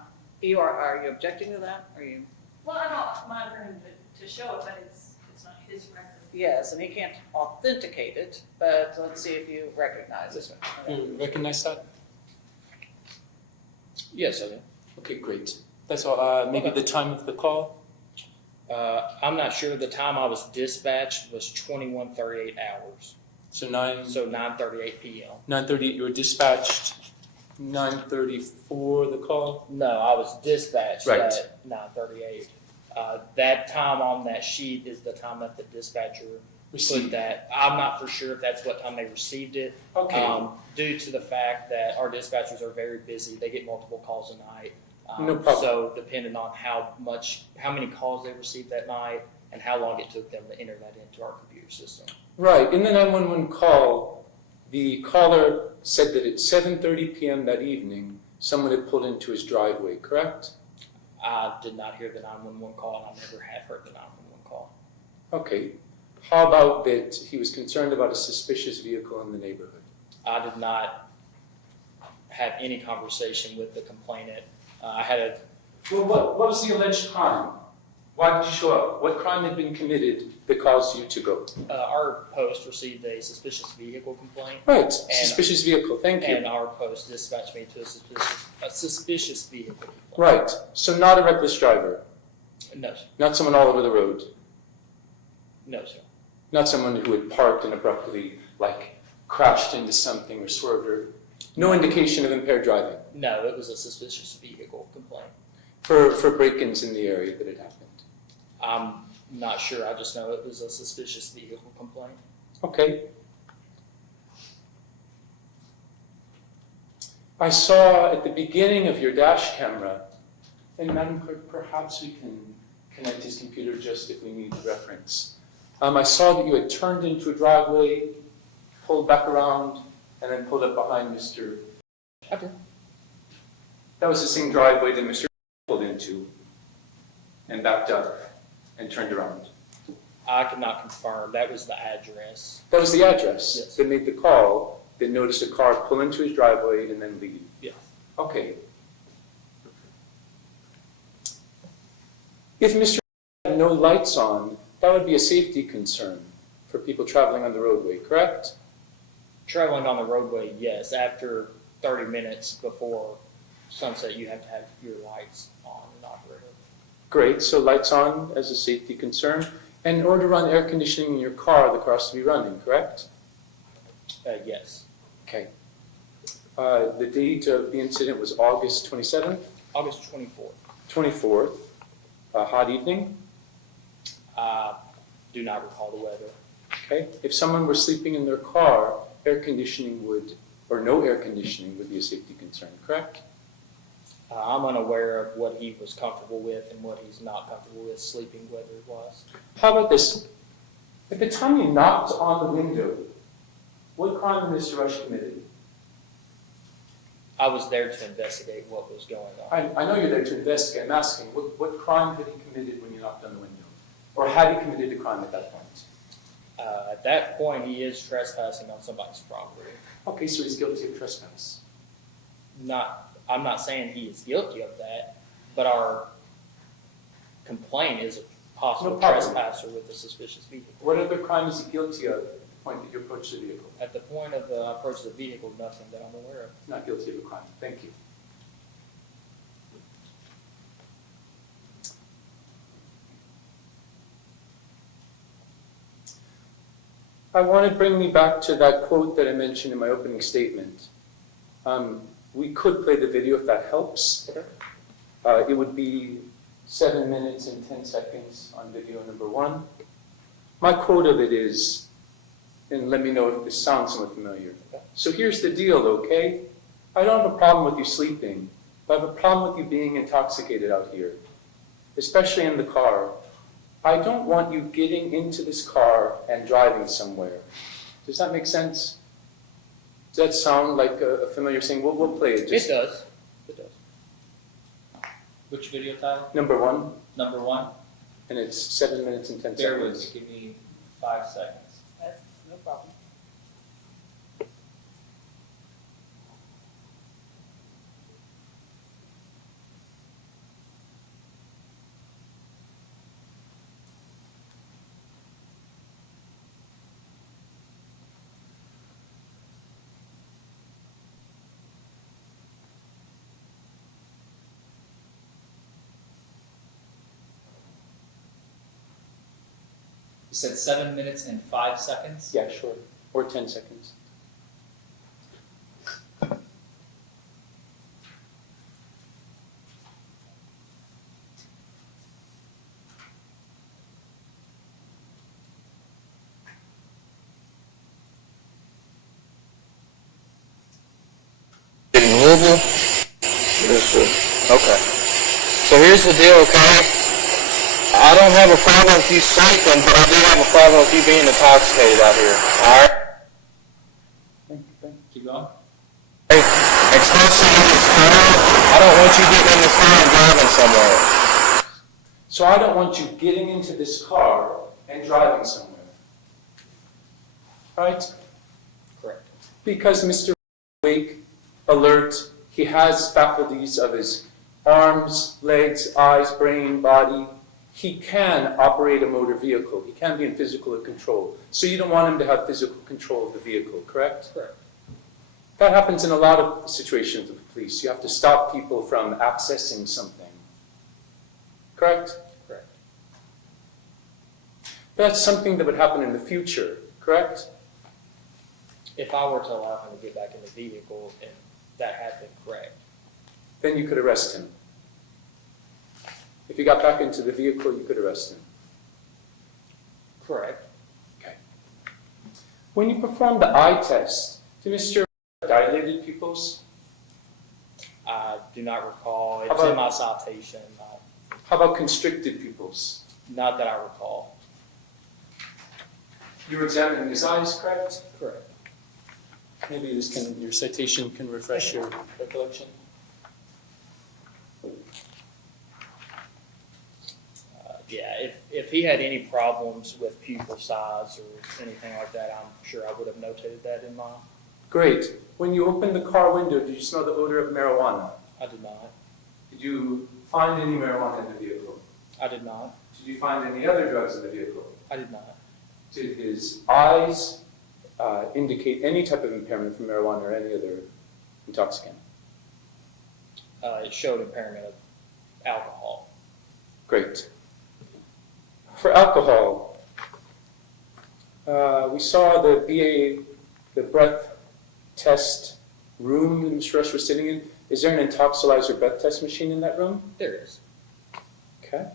Are you objecting to that, are you? Well, I don't mind for him to show it, but it's not his record. Yes, and he can't authenticate it, but let's see if you recognize it. You recognize that? Yes, I do. Okay, great. That's all, maybe the time of the call? I'm not sure. The time I was dispatched was 21:38 hours. So 9:38 p.m. 9:30, you were dispatched, 9:34 the call? No, I was dispatched Right. at 9:38. That time on that sheet is the time that the dispatcher Received. put that. I'm not for sure if that's what time they received it. Okay, Due to the fact that our dispatchers are very busy, they get multiple calls a night. No problem. So depending on how many calls they received that night and how long it took them to enter that into our computer system. right, in the 911 call, the caller said that at 7:30 p.m. that evening, someone had pulled into his driveway, correct? I did not hear the 911 call, and I never have heard the 911 call. Okay, how about that he was concerned about a suspicious vehicle in the neighborhood? I did not have any conversation with the complainant. I had a Well, what was the alleged crime? Why did you show up? What crime had been committed that caused you to go? our post received a suspicious vehicle complaint, Right, suspicious vehicle, thank and you. our post dispatched me to a suspicious vehicle complaint. Right, so not a reckless driver, No, sir. not someone all over the road, No, sir. not someone who had parked and abruptly, crashed into something or swerved or, no indication of impaired driving No, it was a suspicious vehicle complaint. for break-ins in the area that had happened. I'm not sure. I just know it was a suspicious vehicle complaint. Okay. I saw at the beginning of your dash camera, and Madam Clerk, perhaps we can connect his computer just if we need reference. I saw that you had turned into a driveway, pulled back around, and then pulled up behind Mr. Okay. That was the same driveway that Mr. pulled into and backed up and turned around. I could not confirm. That was the address. That was the address Yes. that made the call, that noticed a car pull into his driveway and then leave. Yes. Okay. If Mr. had no lights on, that would be a safety concern for people traveling on the roadway, correct? Traveling on the roadway, yes. After 30 minutes before sunset, you have to have your lights on and operating. Great, so lights on as a safety concern. And in order to run air conditioning in your car, the car has to be running, correct? Yes. Okay. The date of the incident was August 27th? August 24th. 24th. Hot evening? Do not recall the weather. Okay. If someone were sleeping in their car, air conditioning would, or no air conditioning would be a safety concern, correct? I'm unaware of what he was comfortable with and what he's not comfortable with sleeping weather-wise. How about this? At the time you knocked on the window, what crime had Mr. Rush committed? I was there to investigate what was going on. I know you're there to investigate. I'm asking, what crime had he committed when you knocked on the window? Or had he committed a crime at that point? At that point, he is trespassing on somebody's property. Okay, so he's guilty of trespass. I'm not saying he is guilty of that, but our complaint is a possible No problem. trespasser with a suspicious vehicle. What other crime is he guilty of at the point that you approached the vehicle? At the point of the approach of the vehicle, nothing that I'm aware of. Not guilty of a crime. Thank you. I want to bring me back to that quote that I mentioned in my opening statement. We could play the video if that helps. It would be 7 minutes and 10 seconds on video number 1. My quote of it is, and let me know if this sounds somewhat familiar. So here's the deal, okay? I don't have a problem with you sleeping, but I have a problem with you being intoxicated out here, especially in the car. I don't want you getting into this car and driving somewhere. Does that make sense? Does that sound like a familiar thing? We'll play it. It does. It does. Which video title? Number 1, Number 1? and it's 7 minutes and 10 Bear with seconds. me, give me 5 seconds. That's no problem. You said 7 minutes and 5 seconds? Yeah, sure. Or 10 seconds. In Louisville? Yes, sir. Okay. So here's the deal, okay? I don't have a problem with you sleeping, but I do have a problem with you being intoxicated out here. Alright? Keep going. Hey, especially in this car, I don't want you getting in this car and driving somewhere. So I don't want you getting into this car and driving somewhere. Right? Correct. Because Mr. Awake, alert, he has faculties of his arms, legs, eyes, brain, body. He can operate a motor vehicle. He can be in physical control. So you don't want him to have physical control of the vehicle, correct? Correct. That happens in a lot of situations with the police. You have to stop people from accessing something. Correct? Correct. That's something that would happen in the future, correct? If I were to allow him to get back in the vehicle and that happened, correct. Then you could arrest him. If he got back into the vehicle, you could arrest him. Correct. Okay. When you perform the eye test, do Mr. dilated pupils? I do not recall. How It's about- in my citation. How about constricted pupils? Not that I recall. You were examining his eyes, correct? Correct. Maybe your citation can refresh your recollection. Yeah, if he had any problems with pupil size or anything like that, I'm sure I would have notated that in my. Great. When you opened the car window, did you smell the odor of marijuana? I did not. Did you find any marijuana in the vehicle? I did not. Did you find any other drugs in the vehicle? I did not. Did his eyes indicate any type of impairment from marijuana or any other intoxicant? It showed impairment of alcohol. Great. For alcohol, we saw the breath test room that Mr. Rush was sitting in. Is there an intoxilizer breath test machine in that room? There is. Okay.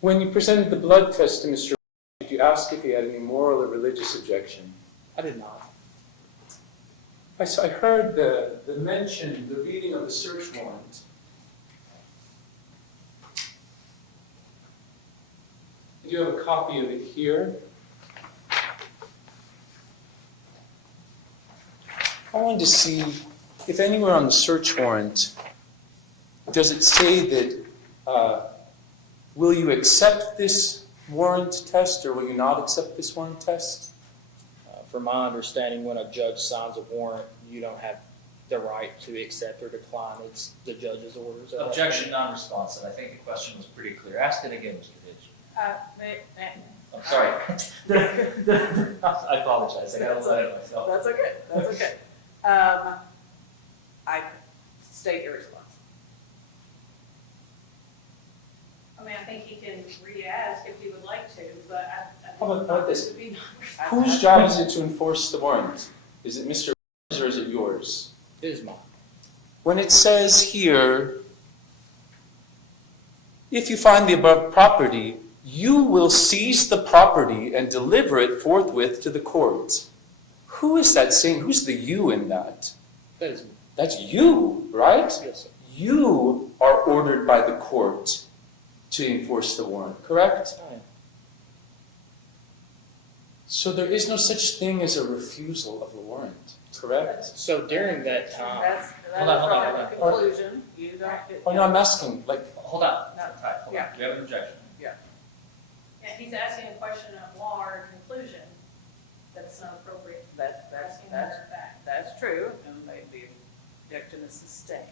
When you presented the blood test to Mr. Did you ask if he had any moral or religious objection? I did not. I heard the mention, the reading of the search warrant. I do have a copy of it here. I wanted to see if anywhere on the search warrant, does it say that, will you accept this warrant test or will you not accept this warrant test? From my understanding, when a judge signs a warrant, you don't have the right to accept or decline. It's the judge's orders. Objection non-responsive. I think the question was pretty clear. Ask it again, Mr. Hitch. I'm sorry. I apologize. I gotta let it myself. That's okay, that's okay. I state your response. I mean, I think he can re-ask if he would like to, but I How about this? it would be not. Whose job is it to enforce the warrant? Is it Mr. or is it yours? It is mine. When it says here, if you find the above property, you will seize the property and deliver it forthwith to the court. Who is that saying? Who's the you in that? That is me. That's you, right? Yes, sir. You are ordered by the court to enforce the warrant, correct? I am. So there is no such thing as a refusal of the warrant, correct? So during that time, That's, Hold on, hold on, from hold the on. conclusion, you don't get. Oh, no, I'm asking, like, Hold on. No. Ty, hold on. Do you have an objection? Yeah, he's asking a question of law or conclusion that's not appropriate. That's, Asking her back. that's true, and the objection is sustained.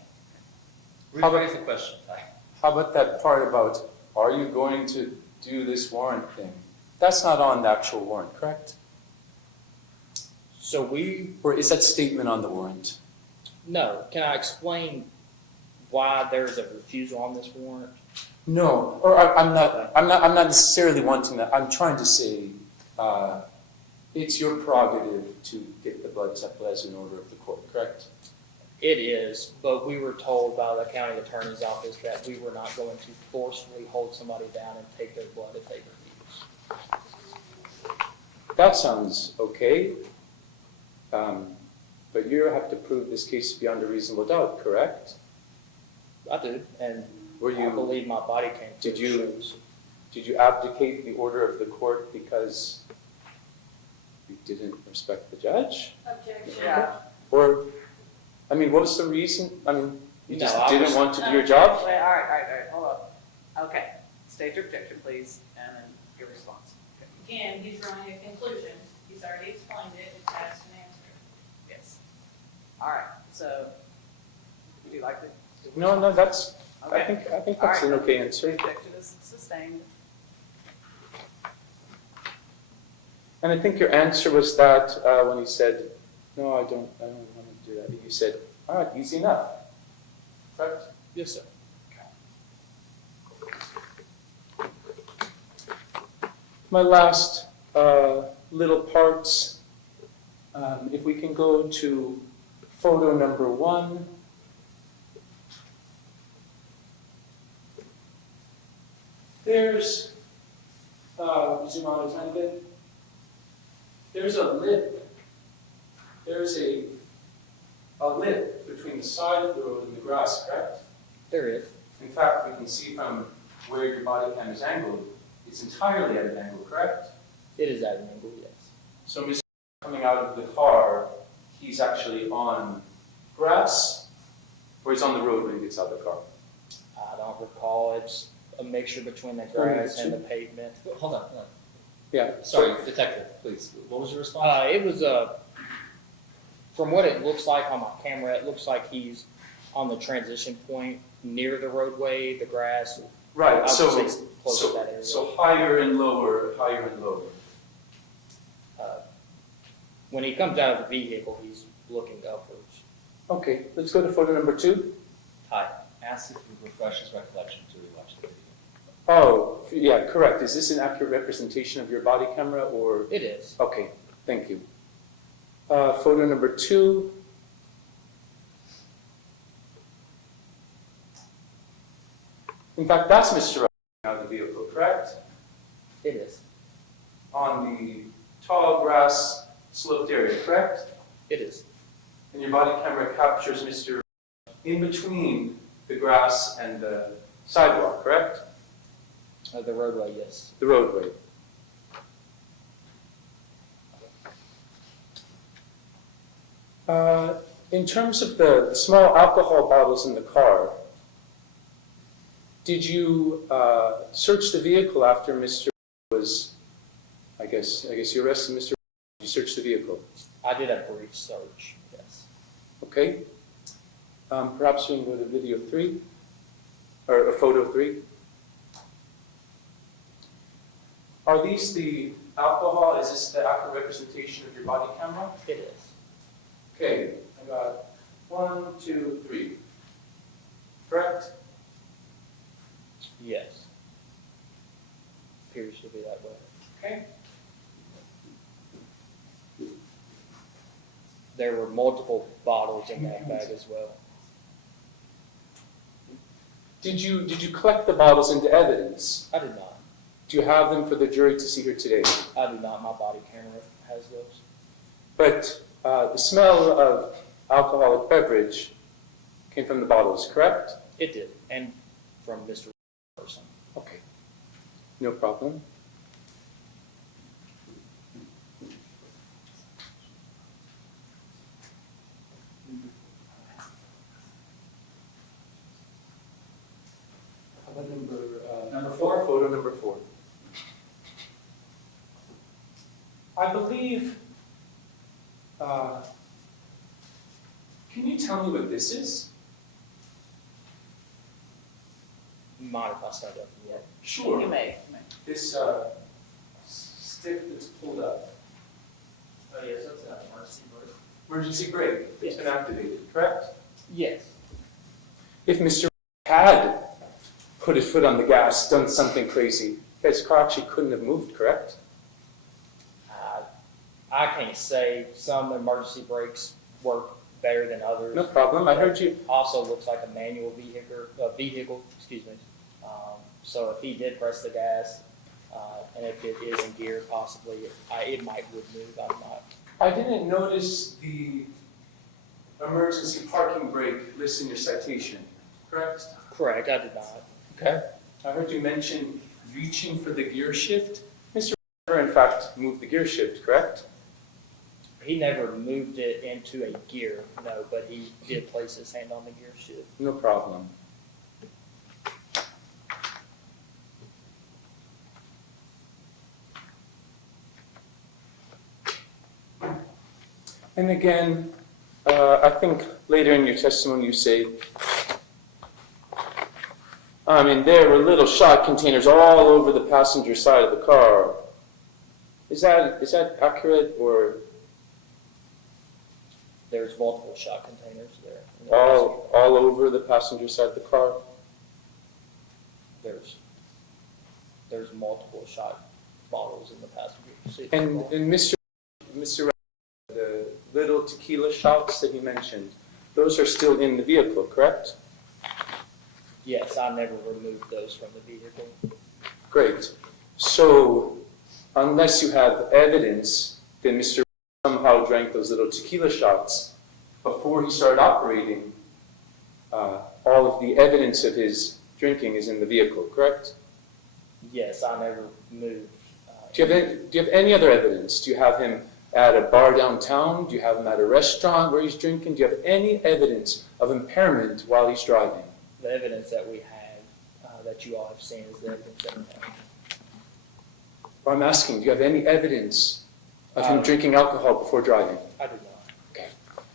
Rephrase the question, Ty. how about that part about, are you going to do this warrant thing? That's not on the actual warrant, correct? so we, Or is that statement on the warrant? no, can I explain why there's a refusal on this warrant? No, or I'm not necessarily wanting that. I'm trying to say, it's your prerogative to get the blood sample as an order of the court, correct? It is, but we were told by the county attorney's office that we were not going to forcefully hold somebody down and take their blood if they refuse. That sounds okay. But you have to prove this case beyond a reasonable doubt, correct? I do, and Were I you, believe my body came did through you- the shoes. did you abdicate the order of the court because you didn't respect the judge? Objection. Yeah. Or, I mean, what was the reason? I mean, you just No, I didn't was- want to do your job? Wait, all right, hold up. Okay, state your objection, please, and then your response. Again, he's drawing a conclusion. He's already explained it. It's asked and answered. Yes. All right, so, would you like to? No, that's, I Okay. think All that's an right. okay The answer. objection is sustained. And I think your answer was that when you said, no, I don't want to do that. You said, all right, easy enough. Correct? Yes, sir. My last little parts, if we can go to photo number 1. There's, zoom out a tiny bit. There's a lip. There's a lip between the side of the road and the grass, correct? There is. In fact, we can see from where your body cam is angled, it's entirely at an angle, correct? It is at an angle, yes. So Mr. coming out of the car, he's actually on grass, or he's on the road when he gets out of the car? I don't recall. It's a mixture between the grass and the pavement. Hold on. Yeah. Sorry, detective, please. What was your response? It was from what it looks like on my camera, it looks like he's on the transition point near the roadway, the grass. Right, I would so, say close to that area. so higher and lower, higher and lower. When he comes out of the vehicle, he's looking upwards. Okay, let's go to photo number 2. Ty, ask if you refresh his recollection to rewatch the video. Oh, yeah, correct. Is this an accurate representation of your body camera, or? It is. Okay, thank you. Photo number 2. In fact, that's Mr. out of the vehicle, correct? It is. On the tall grass sloped area, correct? It is. And your body camera captures Mr. in between the grass and the sidewalk, correct? The roadway, yes. The roadway. In terms of the small alcohol bottles in the car, did you search the vehicle after Mr. was, I guess you arrested Mr. You searched the vehicle? I did a brief search, yes. Okay. Perhaps we can go to video 3, or photo 3. Are these the alcohol? Is this the accurate representation of your body camera? It is. Okay, I got 1, 2, 3. Correct? Yes. Appears to be that way. Okay. There were multiple bottles in that bag as well. Did you collect the bottles into evidence? I did not. Do you have them for the jury to see here today? I do not. My body camera has those. But the smell of alcoholic beverage came from the bottles, correct? It did, and from Mr. person. Okay. No problem. How about number 4? Photo number 4. I believe, can you tell me what this is? Mind if I stand up and look? Sure. You may. This stick that's pulled up. Oh, yes, that's an emergency brake. Emergency brake. It's been activated, correct? Yes. If Mr. had put his foot on the gas, done something crazy, his car actually couldn't have moved, correct? I can't say. Some emergency brakes work better than others. No problem. I heard you. Also looks like a manual vehicle, excuse me. So if he did press the gas, and if it is in gear, possibly it would move. I'm not. I didn't notice the emergency parking brake listed in your citation, correct? Correct. I did not. Okay. I heard you mention reaching for the gear shift. Mr. in fact, moved the gear shift, correct? He never moved it into a gear, no, but he did place his hand on the gear shift. No problem. And again, I think later in your testimony you say, there were little shot containers all over the passenger side of the car. Is that accurate, or? There's multiple shot containers there. All over the passenger side of the car? There's multiple shot bottles in the passenger seat. And Mr. The little tequila shots that he mentioned, those are still in the vehicle, correct? Yes, I never removed those from the vehicle. Great. So, unless you have evidence that Mr. somehow drank those little tequila shots before he started operating, all of the evidence of his drinking is in the vehicle, correct? Yes, I never moved. Do you have any other evidence? Do you have him at a bar downtown? Do you have him at a restaurant where he's drinking? Do you have any evidence of impairment while he's driving? The evidence that we have, that you all have seen, is the evidence that we have. Well, I'm asking, do you have any evidence of him drinking alcohol before driving? I do not. Okay.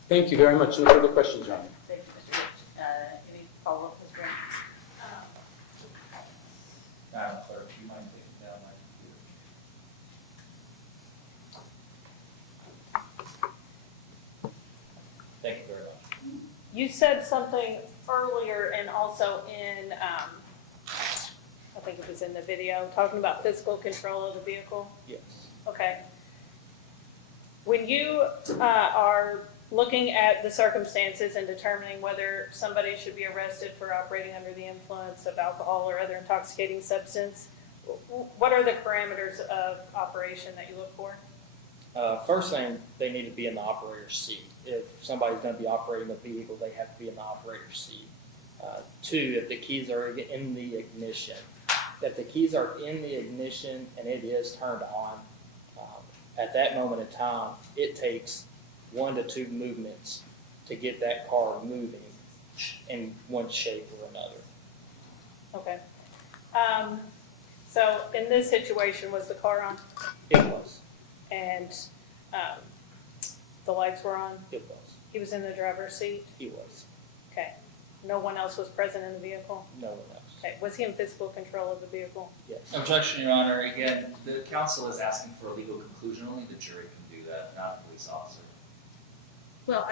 Thank you very much. No further questions, John. Thank you, Mr. Rich. Any follow-up, Ms. Grant? Madam Clerk, you mind taking down my computer? Thank you very much. You said something earlier and also in, I think it was in the video, talking about physical control of the vehicle. Yes. Okay. When you are looking at the circumstances and determining whether somebody should be arrested for operating under the influence of alcohol or other intoxicating substance, what are the parameters of operation that you look for? First thing, they need to be in the operator's seat. If somebody's going to be operating a vehicle, they have to be in the operator's seat. 2, if the keys are in the ignition. If the keys are in the ignition and it is turned on, at that moment in time, it takes 1 to 2 movements to get that car moving in one shape or another. Okay. So in this situation, was the car on? It was. And the lights were on? It was. He was in the driver's seat? He was. Okay. no one else was present in the vehicle? No one else. Okay, was he in physical control of the vehicle? Yes. Objection, Your Honor. Again, the counsel is asking for a legal conclusion. Only the jury can do that, not a police officer. Well,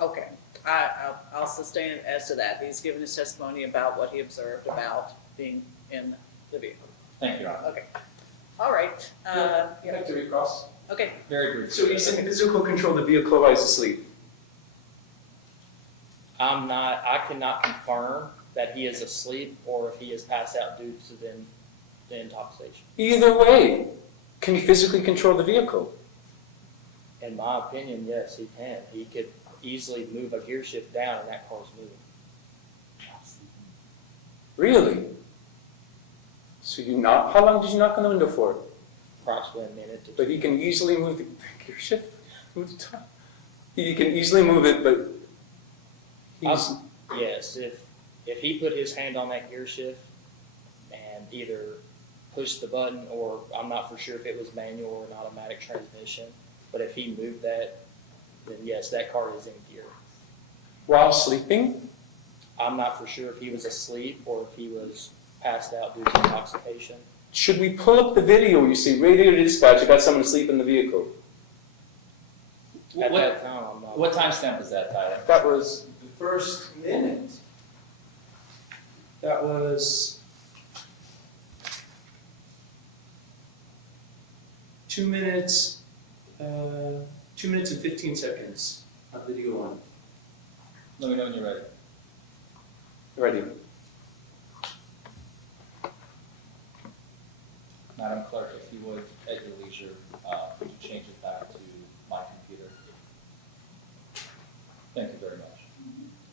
okay, I'll sustain it as to that. He's given his testimony about what he observed about being in the vehicle. Thank you, Your Honor. Okay, all right. You'd like to recross? Okay, Very brief. So he's in physical control of the vehicle while he's asleep? I cannot confirm that he is asleep or if he is passed out due to the intoxication. Either way, can he physically control the vehicle? In my opinion, yes, he can. He could easily move a gear shift down and that car's moving. Really? So how long did you knock on the window for? Approximately a minute to But he can easily move the gear shift? Move the top? He can easily move it, but he's... Yes, if he put his hand on that gear shift and either pushed the button, or I'm not for sure if it was manual or an automatic transmission, but if he moved that, then yes, that car is in gear. While sleeping? I'm not for sure if he was asleep or if he was passed out due to intoxication. Should we pull up the video where you say, radio to dispatch, I got someone asleep in the vehicle? At that time, I'm not. What timestamp is that, Tyler? That was the first minute. That was 2 minutes, 2 minutes and 15 seconds on video one. Let me know when you're ready. Ready. Madam Clerk, if you would, at your leisure, could you change it back to my computer? Thank you very much.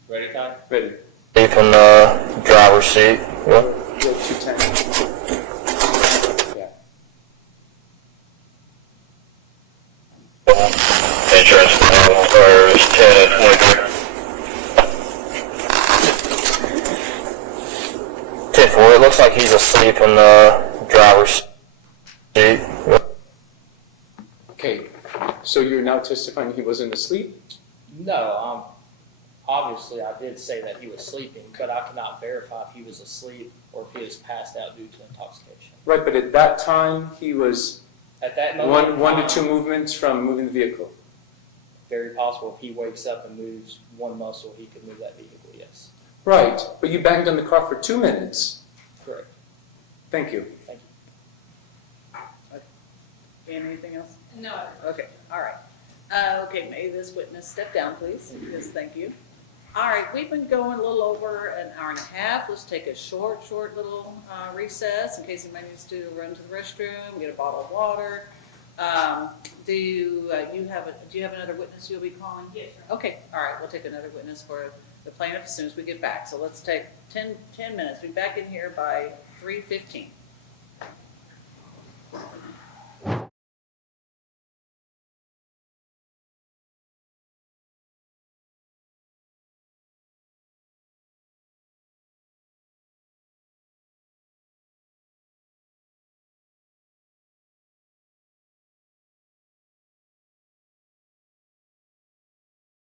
Ready, Ty? Ready. Sleep in the driver's seat. Go 210. Yeah. Insurance requires 10 and 10-4, it looks like he's asleep in the driver's seat. Okay, so you're now testifying he wasn't asleep? No, obviously I did say that he was sleeping, but I cannot verify if he was asleep or if he was passed out due to intoxication. Right, but at that time, he was At that moment, one to two movements from moving the vehicle. very possible if he wakes up and moves one muscle, he could move that vehicle, yes. Right, but you banged on the car for 2 minutes. Correct. Thank you. Thank you. anything else? No. Okay, all right. Okay, may this witness step down, please? Yes, thank you. All right, we've been going a little over an hour and a half. Let's take a short little recess in case anybody needs to run to the restroom, get a bottle of water. Do you have another witness you'll be calling? Yes, Okay, all right, we'll take another witness for the plaintiff as soon as we get back. So let's take 10 minutes. Be back in here by 3:15.